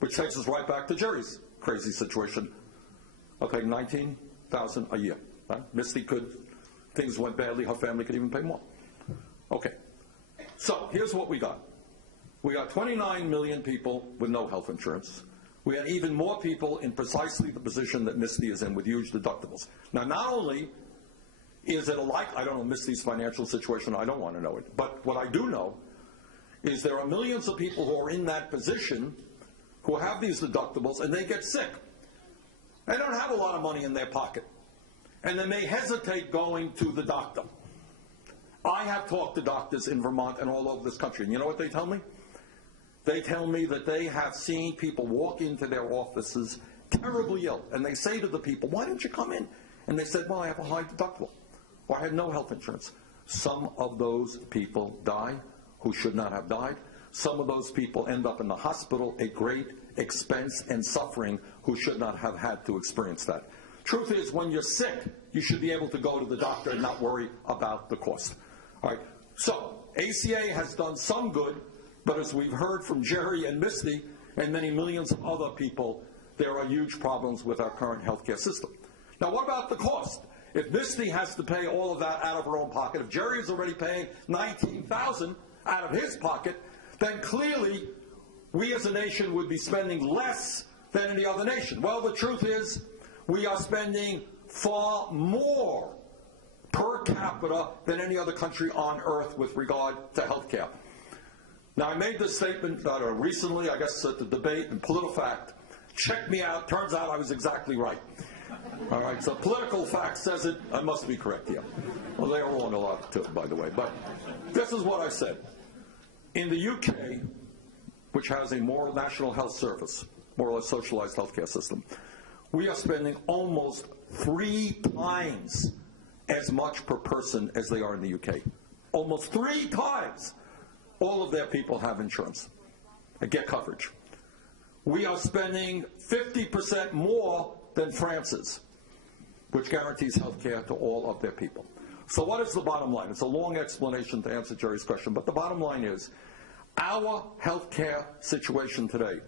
which takes us right back to Jerry's crazy situation. are paying $19,000 a year. Misty could, things went badly, her family could even pay more. Okay, so here's what we got. We got 29 million people with no health insurance. We had even more people in precisely the position that Misty is in with huge deductibles. Now, not only is it I don't know Misty's financial situation, I don't want to know it, but what I do know is there are millions of people who are in that position who have these deductibles and they get sick. They don't have a lot of money in their pocket, and they may hesitate going to the doctor. I have talked to doctors in Vermont and all over this country, and you know what they tell me? They tell me that they have seen people walk into their offices terribly ill, and they say to the people, why didn't you come in? And they said, well, I have a high deductible, or I had no health insurance. Some of those people die who should not have died. Some of those people end up in the hospital at great expense and suffering who should not have had to experience that. Truth is, when you're sick, you should be able to go to the doctor and not worry about the cost. All right, so ACA has done some good, but as we've heard from Jerry and Misty and many millions of other people, there are huge problems with our current healthcare system. Now, what about the cost? If Misty has to pay all of that out of her own pocket, if Jerry is already paying $19,000 out of his pocket, then clearly we as a nation would be spending less than any other nation. Well, the truth is we are spending far more per capita than any other country on earth with regard to health care. Now, I made this statement recently, I guess, at the debate in PolitiFact. Check me out. Turns out I was exactly right. All right, so Political Fact says it. I must be correct here. Well, they are wrong a lot, too, by the way. But this is what I said. In the UK, which has a more national health service, more or less socialized healthcare system, we are spending almost 3 times as much per person as they are in the UK. Almost 3 times. All of their people have insurance and get coverage. We are spending 50% more than France is, which guarantees health care to all of their people. So what is the bottom line? It's a long explanation to answer Jerry's question, but the bottom line is our health care situation today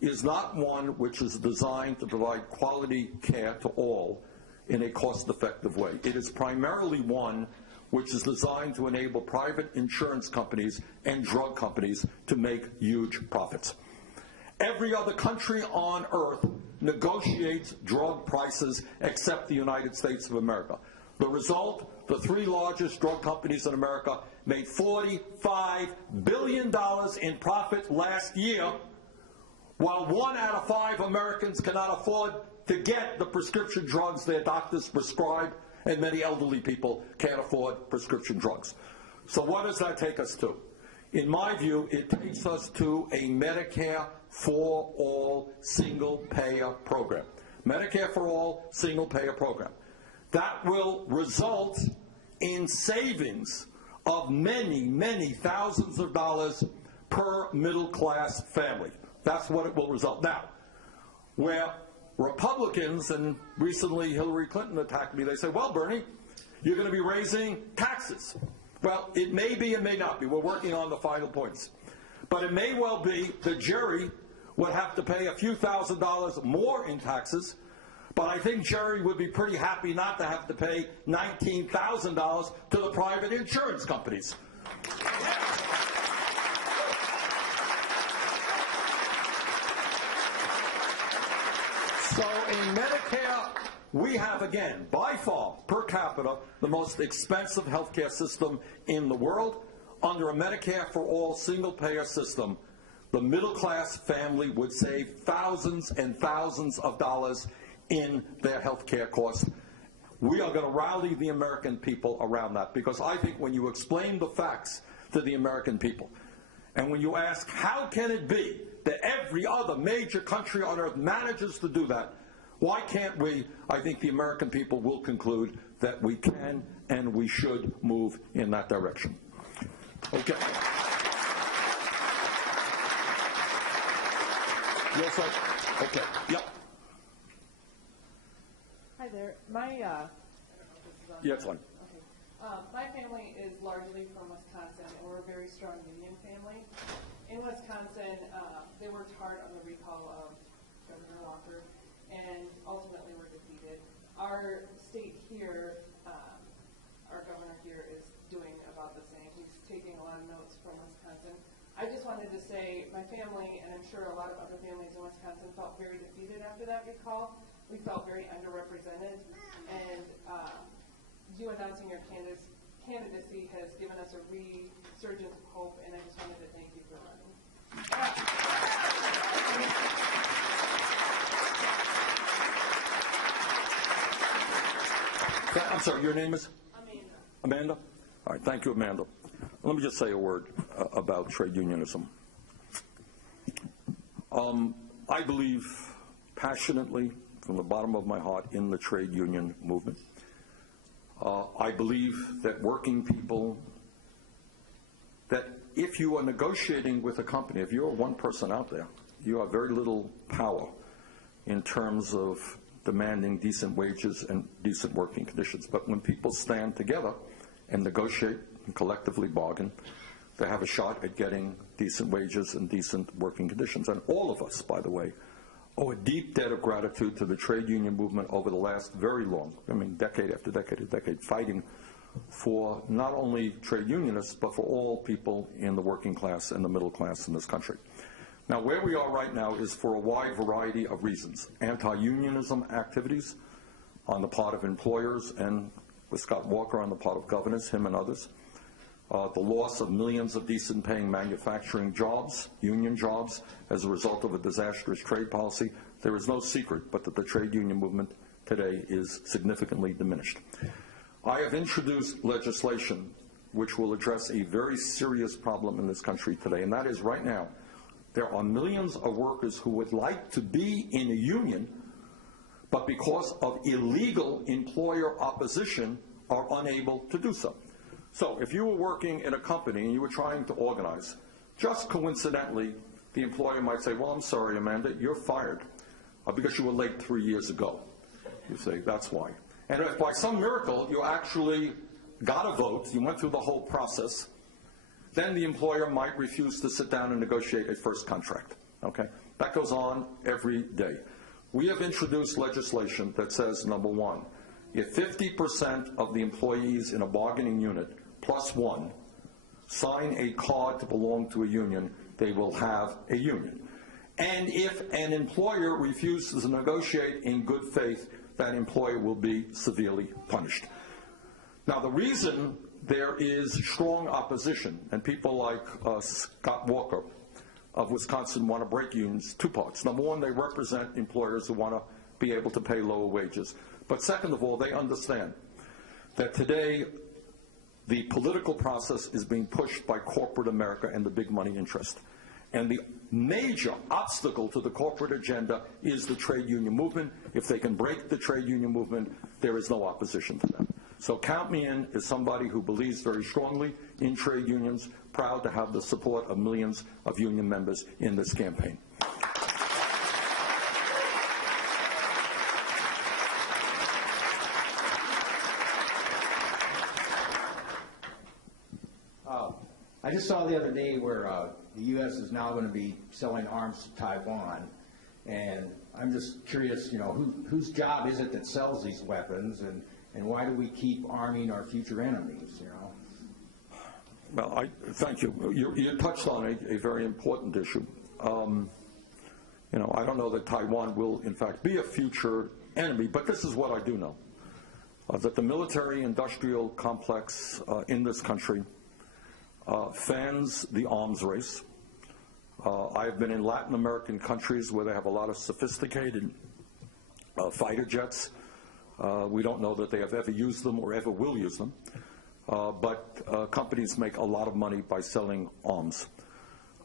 is not one which is designed to provide quality care to all in a cost-effective way. It is primarily one which is designed to enable private insurance companies and drug companies to make huge profits. Every other country on earth negotiates drug prices except the United States of America. The result, the 3 largest drug companies in America made $45 billion in profit last year, while 1 out of 5 Americans cannot afford to get the prescription drugs their doctors prescribe, and many elderly people can't afford prescription drugs. So what does that take us to? In my view, it takes us to a Medicare for all single-payer program. Medicare for all single-payer program. That will result in savings of many, many thousands of dollars per middle-class family. That's what it will result. Now, where Republicans, and recently Hillary Clinton attacked me, they say, well, Bernie, you're going to be raising taxes. Well, it may be and may not be. We're working on the final points. But it may well be that Jerry would have to pay a few $1,000s more in taxes, but I think Jerry would be pretty happy not to have to pay $19,000 to the private insurance companies. So in Medicare, we have, again, by far, per capita, the most expensive healthcare system in the world. Under a Medicare for all single-payer system, the middle-class family would save thousands and thousands of dollars in their health care costs. We are going to rally the American people around that, because I think when you explain the facts to the American people, and when you ask how can it be that every other major country on earth manages to do that, why can't we? I think the American people will conclude that we can and we should move in that direction. Okay. Yes, sir. Okay. Yep. Hi there. My Yeah, it's fine. Okay. My family is largely from Wisconsin, and we're a very strong Indian family. In Wisconsin, they worked hard on the recall of Governor Walker, and ultimately were defeated. Our state here, our governor here is doing about the same. He's taking a lot of notes from Wisconsin. I just wanted to say my family, and I'm sure a lot of other families in Wisconsin, felt very defeated after that recall. We felt very underrepresented, and you announcing your candidacy has given us a resurgence of hope, and I just wanted to thank you for running. I'm sorry, your name is? Amanda? All right, thank you, Amanda. Let me just say a word about trade unionism. I believe passionately, from the bottom of my heart, in the trade union movement. I believe that working people, that if you are negotiating with a company, if you're one person out there, you have very little power in terms of demanding decent wages and decent working conditions. But when people stand together and negotiate and collectively bargain, they have a shot at getting decent wages and decent working conditions. And all of us, by the way, owe a deep debt of gratitude to the trade union movement over the last very long, decade after decade, fighting for not only trade unionists, but for all people in the working class and the middle class in this country. Now, where we are right now is for a wide variety of reasons. Anti-unionism activities on the part of employers and with Scott Walker on the part of governors, him and others. The loss of millions of decent-paying manufacturing jobs, union jobs, as a result of a disastrous trade policy. There is no secret but that the trade union movement today is significantly diminished. I have introduced legislation which will address a very serious problem in this country today, and that is right now there are millions of workers who would like to be in a union, but because of illegal employer opposition are unable to do so. So if you were working in a company and you were trying to organize, just coincidentally, the employer might say, well, I'm sorry, Amanda, you're fired because you were late 3 years ago. You say, that's why. And if by some miracle you actually got a vote, you went through the whole process, then the employer might refuse to sit down and negotiate a first contract. Okay? That goes on every day. We have introduced legislation that says, number one, if 50% of the employees in a bargaining unit plus one sign a card to belong to a union, they will have a union. And if an employer refuses to negotiate in good faith, that employer will be severely punished. Now, the reason there is strong opposition, and people like Scott Walker of Wisconsin want to break unions, two parts. Number one, they represent employers who want to be able to pay lower wages. But second of all, they understand that today the political process is being pushed by corporate America and the big money interest. And the major obstacle to the corporate agenda is the trade union movement. If they can break the trade union movement, there is no opposition to them. So count me in as somebody who believes very strongly in trade unions, proud to have the support of millions of union members in this campaign. I just saw the other day where the U.S. is now going to be selling arms to Taiwan, and I'm just curious, whose job is it that sells these weapons, and why do we keep arming our future enemies, Well, thank you. You touched on a very important issue. I don't know that Taiwan will, in fact, be a future enemy, but this is what I do know, that the military-industrial complex in this country fans the arms race. I've been in Latin American countries where they have a lot of sophisticated fighter jets. We don't know that they have ever used them or ever will use them, but companies make a lot of money by selling arms.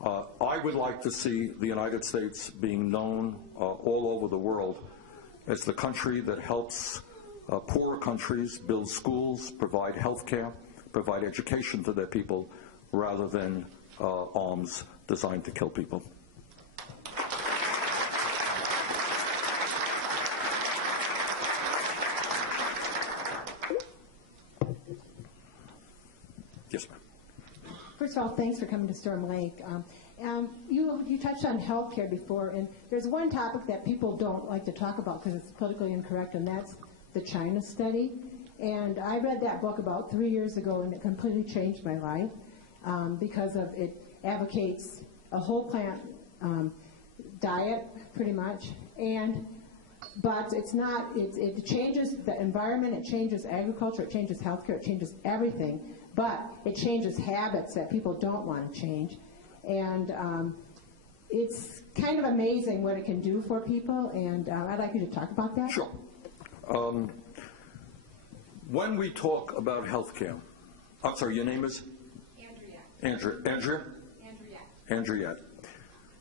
I would like to see the United States being known all over the world as the country that helps poorer countries build schools, provide health care, provide education to their people, rather than arms designed to kill people. Yes, ma'am. First of all, thanks for coming to Storm Lake. You touched on health care before, and there's one topic that people don't like to talk about because it's politically incorrect, and that's the China study. And I read that book about 3 years ago, and it completely changed my life because of it advocates a whole plant diet, pretty much. But it's not. It changes the environment. It changes agriculture. It changes healthcare. It changes everything. But it changes habits that people don't want to change. And it's kind of amazing what it can do for people, and I'd like you to talk about that. Sure. When we talk about healthcare, I'm sorry, your name is? Andrea. Andrea? Andrea.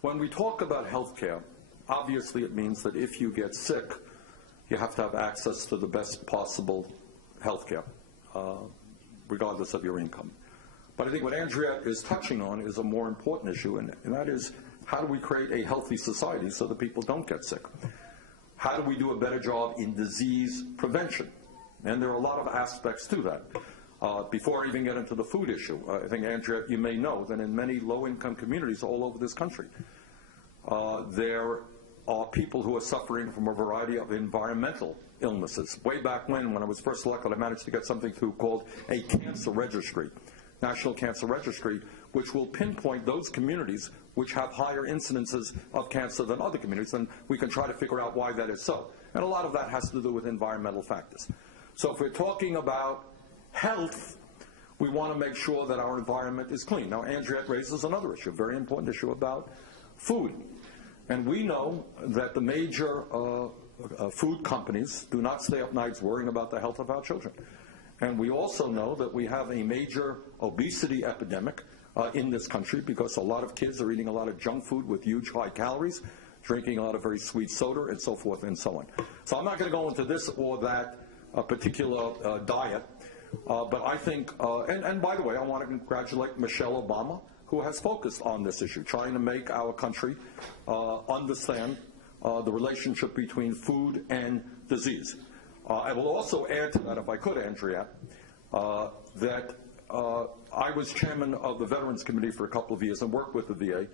When we talk about healthcare, obviously it means that if you get sick, you have to have access to the best possible healthcare, regardless of your income. But I think what Andrea is touching on is a more important issue, and that is, how do we create a healthy society so that people don't get sick? How do we do a better job in disease prevention? And there are a lot of aspects to that. Before I even get into the food issue, I think, Andrea, you may know that in many low-income communities all over this country, there are people who are suffering from a variety of environmental illnesses. Way back when I was first elected, I managed to get something called a cancer registry. National Cancer Registry, which will pinpoint those communities which have higher incidences of cancer than other communities, and we can try to figure out why that is so. And a lot of that has to do with environmental factors. So if we're talking about health, we want to make sure that our environment is clean. Now, Andrea raises another issue, a very important issue about food. And we know that the major food companies do not stay up nights worrying about the health of our children. And we also know that we have a major obesity epidemic in this country because a lot of kids are eating a lot of junk food with huge high calories, drinking a lot of very sweet soda, and so forth and so on. So I'm not going to go into this or that particular diet, but I think, and by the way, I want to congratulate Michelle Obama, who has focused on this issue, trying to make our country understand the relationship between food and disease. I will also add to that, if I could, Andrea, that I was chairman of the Veterans Committee for a couple of years and worked with the VA,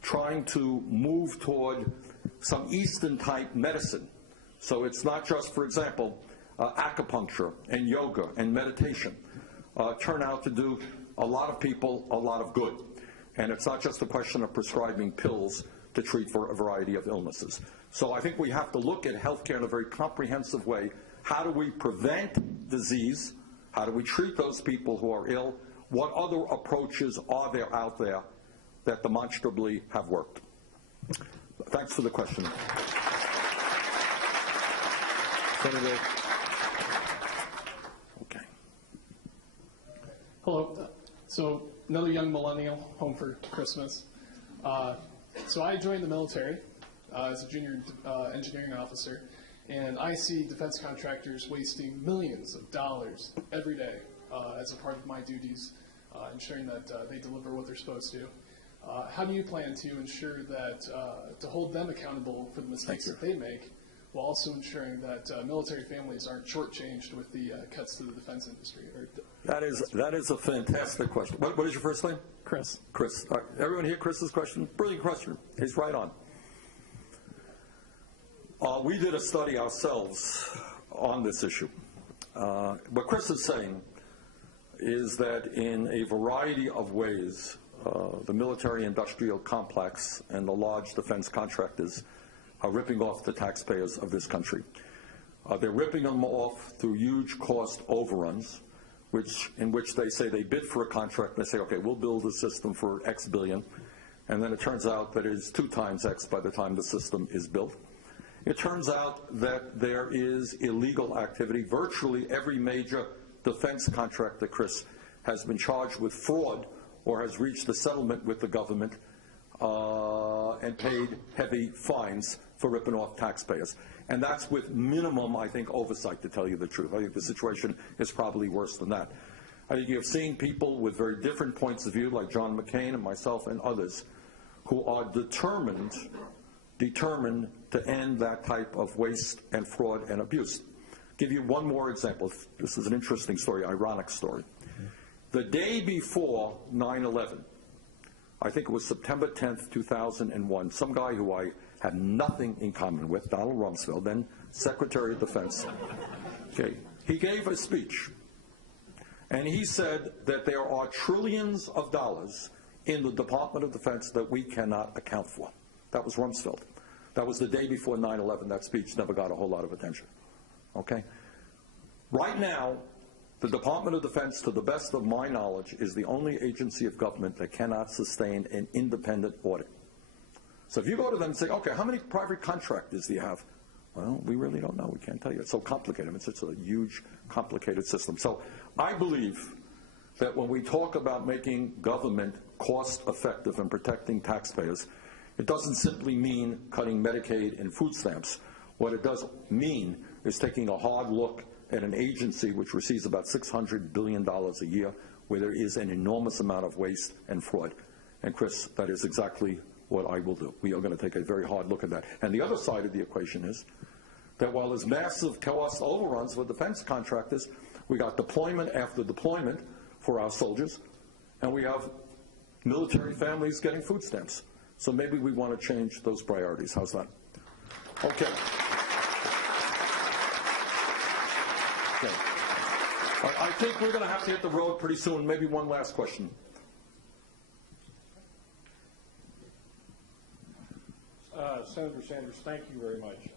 trying to move toward some Eastern-type medicine. So it's not just, for example, acupuncture and yoga and meditation turn out to do a lot of people a lot of good. And it's not just a question of prescribing pills to treat for a variety of illnesses. So I think we have to look at healthcare in a very comprehensive way. How do we prevent disease? How do we treat those people who are ill? What other approaches are there out there that demonstrably have worked? Thanks for the question. Senator. Okay. Hello. So another young millennial home for Christmas. So I joined the military as a junior engineering officer, and I see defense contractors wasting millions of dollars every day as a part of my duties, ensuring that they deliver what they're supposed to. How do you plan to ensure that, to hold them accountable for the mistakes that they make, while also ensuring that military families aren't shortchanged with the cuts to the defense industry? That is a fantastic question. What is your first name? Chris. Chris. Everyone hear Chris's question? Brilliant question. He's right on. We did a study ourselves on this issue. What Chris is saying is that in a variety of ways, the military-industrial complex and the large defense contractors are ripping off the taxpayers of this country. They're ripping them off through huge cost overruns, in which they say they bid for a contract and they say, okay, we'll build a system for X billion, and then it turns out that it is 2 times X by the time the system is built. It turns out that there is illegal activity. Virtually every major defense contractor, Chris, has been charged with fraud or has reached a settlement with the government and paid heavy fines for ripping off taxpayers. And that's with minimum, I think, oversight, to tell you the truth. I think the situation is probably worse than that. I think you've seen people with very different points of view, like John McCain and myself and others, who are determined to end that type of waste and fraud and abuse. Give you one more example. This is an interesting story, ironic story. The day before 9/11, I think it was September 10th, 2001, some guy who I had nothing in common with, Donald Rumsfeld, then Secretary of Defense, okay, he gave a speech, and he said that there are trillions of dollars in the Department of Defense that we cannot account for. That was Rumsfeld. That was the day before 9/11. That speech never got a whole lot of attention. Okay? Right now, the Department of Defense, to the best of my knowledge, is the only agency of government that cannot sustain an independent audit. So if you go to them and say, okay, how many private contractors do you have? Well, we really don't know. We can't tell you. It's so complicated. It's a huge, complicated system. So I believe that when we talk about making government cost-effective and protecting taxpayers, it doesn't simply mean cutting Medicaid and food stamps. What it does mean is taking a hard look at an agency which receives about $600 billion a year, where there is an enormous amount of waste and fraud. And Chris, that is exactly what I will do. We are going to take a very hard look at that. And the other side of the equation is that while there's massive cost overruns with defense contractors, we got deployment after deployment for our soldiers, and we have military families getting food stamps. So maybe we want to change those priorities. How's that? Okay. Okay. I think we're going to have to hit the road pretty soon. Maybe one last question. Senator Sanders, thank you very much.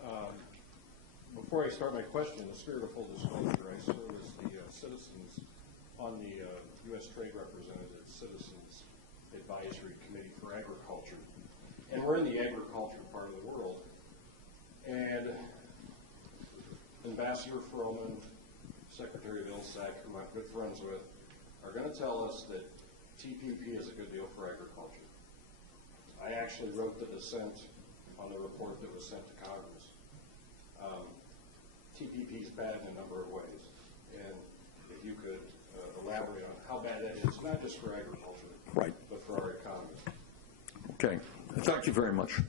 Before I start my question, in the spirit of full disclosure, I serve as the citizens on the U.S. Trade Representative Citizens Advisory Committee for Agriculture. And we're in the agriculture part of the world. And Ambassador Froman, Secretary of Ilsac, whom I'm good friends with, are going to tell us that TPP is a good deal for agriculture. I actually wrote the dissent on the report that was sent to Congress. TPP is bad in a number of ways, and if you could elaborate on how bad that is, not just for agriculture, right, but for our economy. Okay, thank you very much.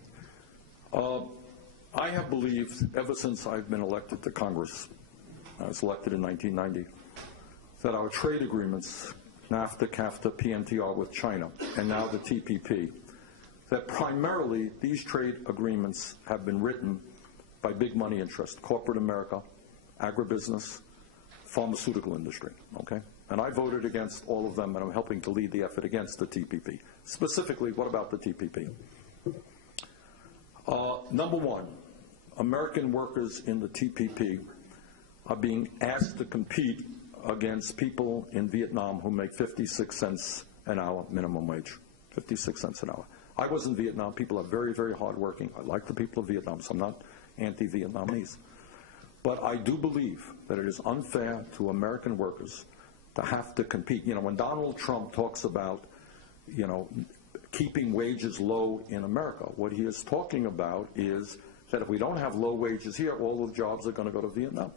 I have believed ever since I've been elected to Congress, I was elected in 1990, that our trade agreements, NAFTA, CAFTA, PNTR with China, and now the TPP, that primarily these trade agreements have been written by big money interests, corporate America, agribusiness, pharmaceutical industry, okay? And I voted against all of them, and I'm helping to lead the effort against the TPP. Specifically, what about the TPP? Number one, American workers in the TPP are being asked to compete against people in Vietnam who make 56 cents an hour minimum wage, 56 cents an hour. I was in Vietnam. People are very, very hardworking. I like the people of Vietnam, so I'm not anti-Vietnamese. But I do believe that it is unfair to American workers to have to compete. You know, when Donald Trump talks about, you know, keeping wages low in America, what he is talking about is that if we don't have low wages here, all the jobs are going to go to Vietnam.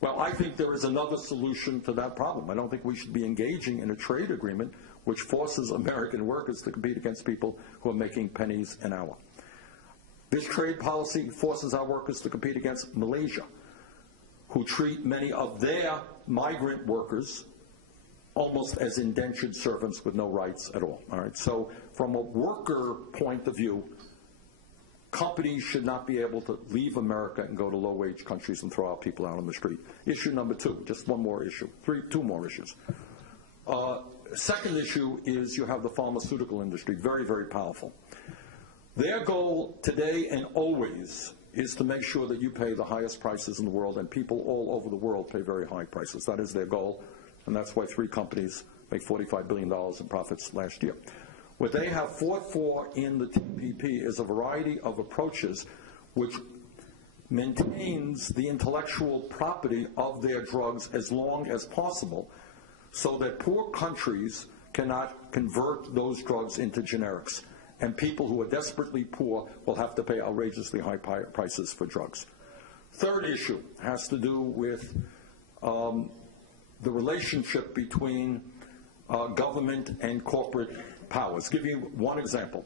Well, I think there is another solution to that problem. I don't think we should be engaging in a trade agreement which forces American workers to compete against people who are making pennies an hour. This trade policy forces our workers to compete against Malaysia, who treat many of their migrant workers almost as indentured servants with no rights at all. All right. So from a worker point of view, companies should not be able to leave America and go to low-wage countries and throw out people out on the street. Issue number two, just one more issue, two more issues. Second issue is you have the pharmaceutical industry, very, very powerful. Their goal today and always is to make sure that you pay the highest prices in the world, and people all over the world pay very high prices. That is their goal, and that's why 3 companies make $45 billion in profits last year. What they have fought for in the TPP is a variety of approaches which maintains the intellectual property of their drugs as long as possible, so that poor countries cannot convert those drugs into generics, and people who are desperately poor will have to pay outrageously high prices for drugs. Third issue has to do with the relationship between government and corporate powers. Give you one example.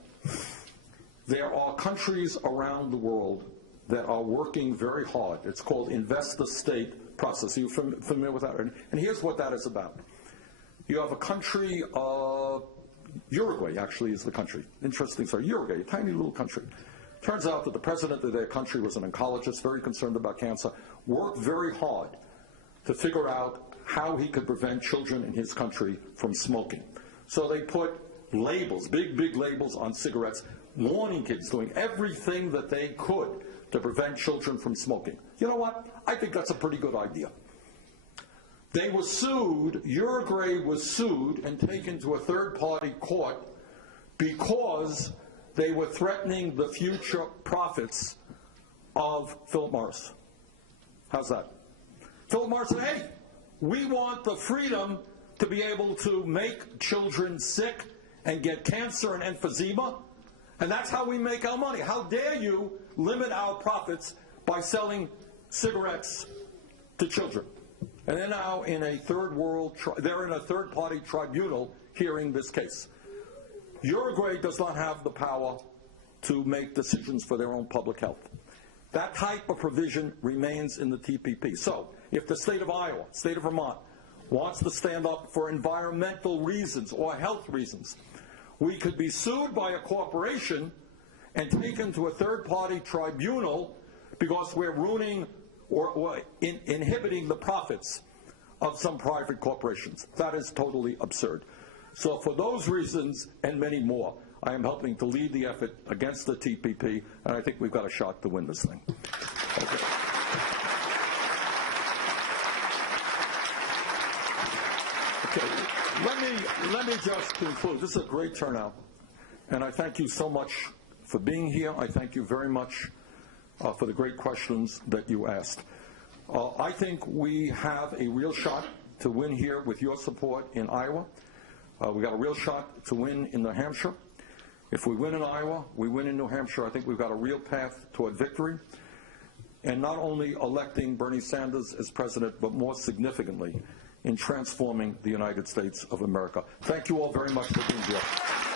There are countries around the world that are working very hard. It's called investor-state process. Are you familiar with that? And here's what that is about. You have a country, Uruguay actually is the country. Interesting story. Uruguay, a tiny little country. Turns out that the president of their country was an oncologist, very concerned about cancer, worked very hard to figure out how he could prevent children in his country from smoking. So they put labels, big, big labels on cigarettes, warning kids, doing everything that they could to prevent children from smoking. You know what? I think that's a pretty good idea. They were sued, Uruguay was sued and taken to a third-party court because they were threatening the future profits of Philip Morris. How's that? Philip Morris said, hey, we want the freedom to be able to make children sick and get cancer and emphysema, and that's how we make our money. How dare you limit our profits by selling cigarettes to children? And they're now in a they're in a third-party tribunal hearing this case. Uruguay does not have the power to make decisions for their own public health. That type of provision remains in the TPP. So, if the state of Iowa, state of Vermont, wants to stand up for environmental reasons or health reasons, we could be sued by a corporation and taken to a third-party tribunal because we're ruining or inhibiting the profits of some private corporations. That is totally absurd. So for those reasons and many more, I am helping to lead the effort against the TPP, and I think we've got a shot to win this thing. Okay. Okay, let me just conclude. This is a great turnout, and I thank you so much for being here. I thank you very much for the great questions that you asked. I think we have a real shot to win here with your support in Iowa. We got a real shot to win in New Hampshire. If we win in Iowa, we win in New Hampshire, I think we've got a real path toward victory. And not only electing Bernie Sanders as president, but more significantly, in transforming the United States of America. Thank you all very much for being here.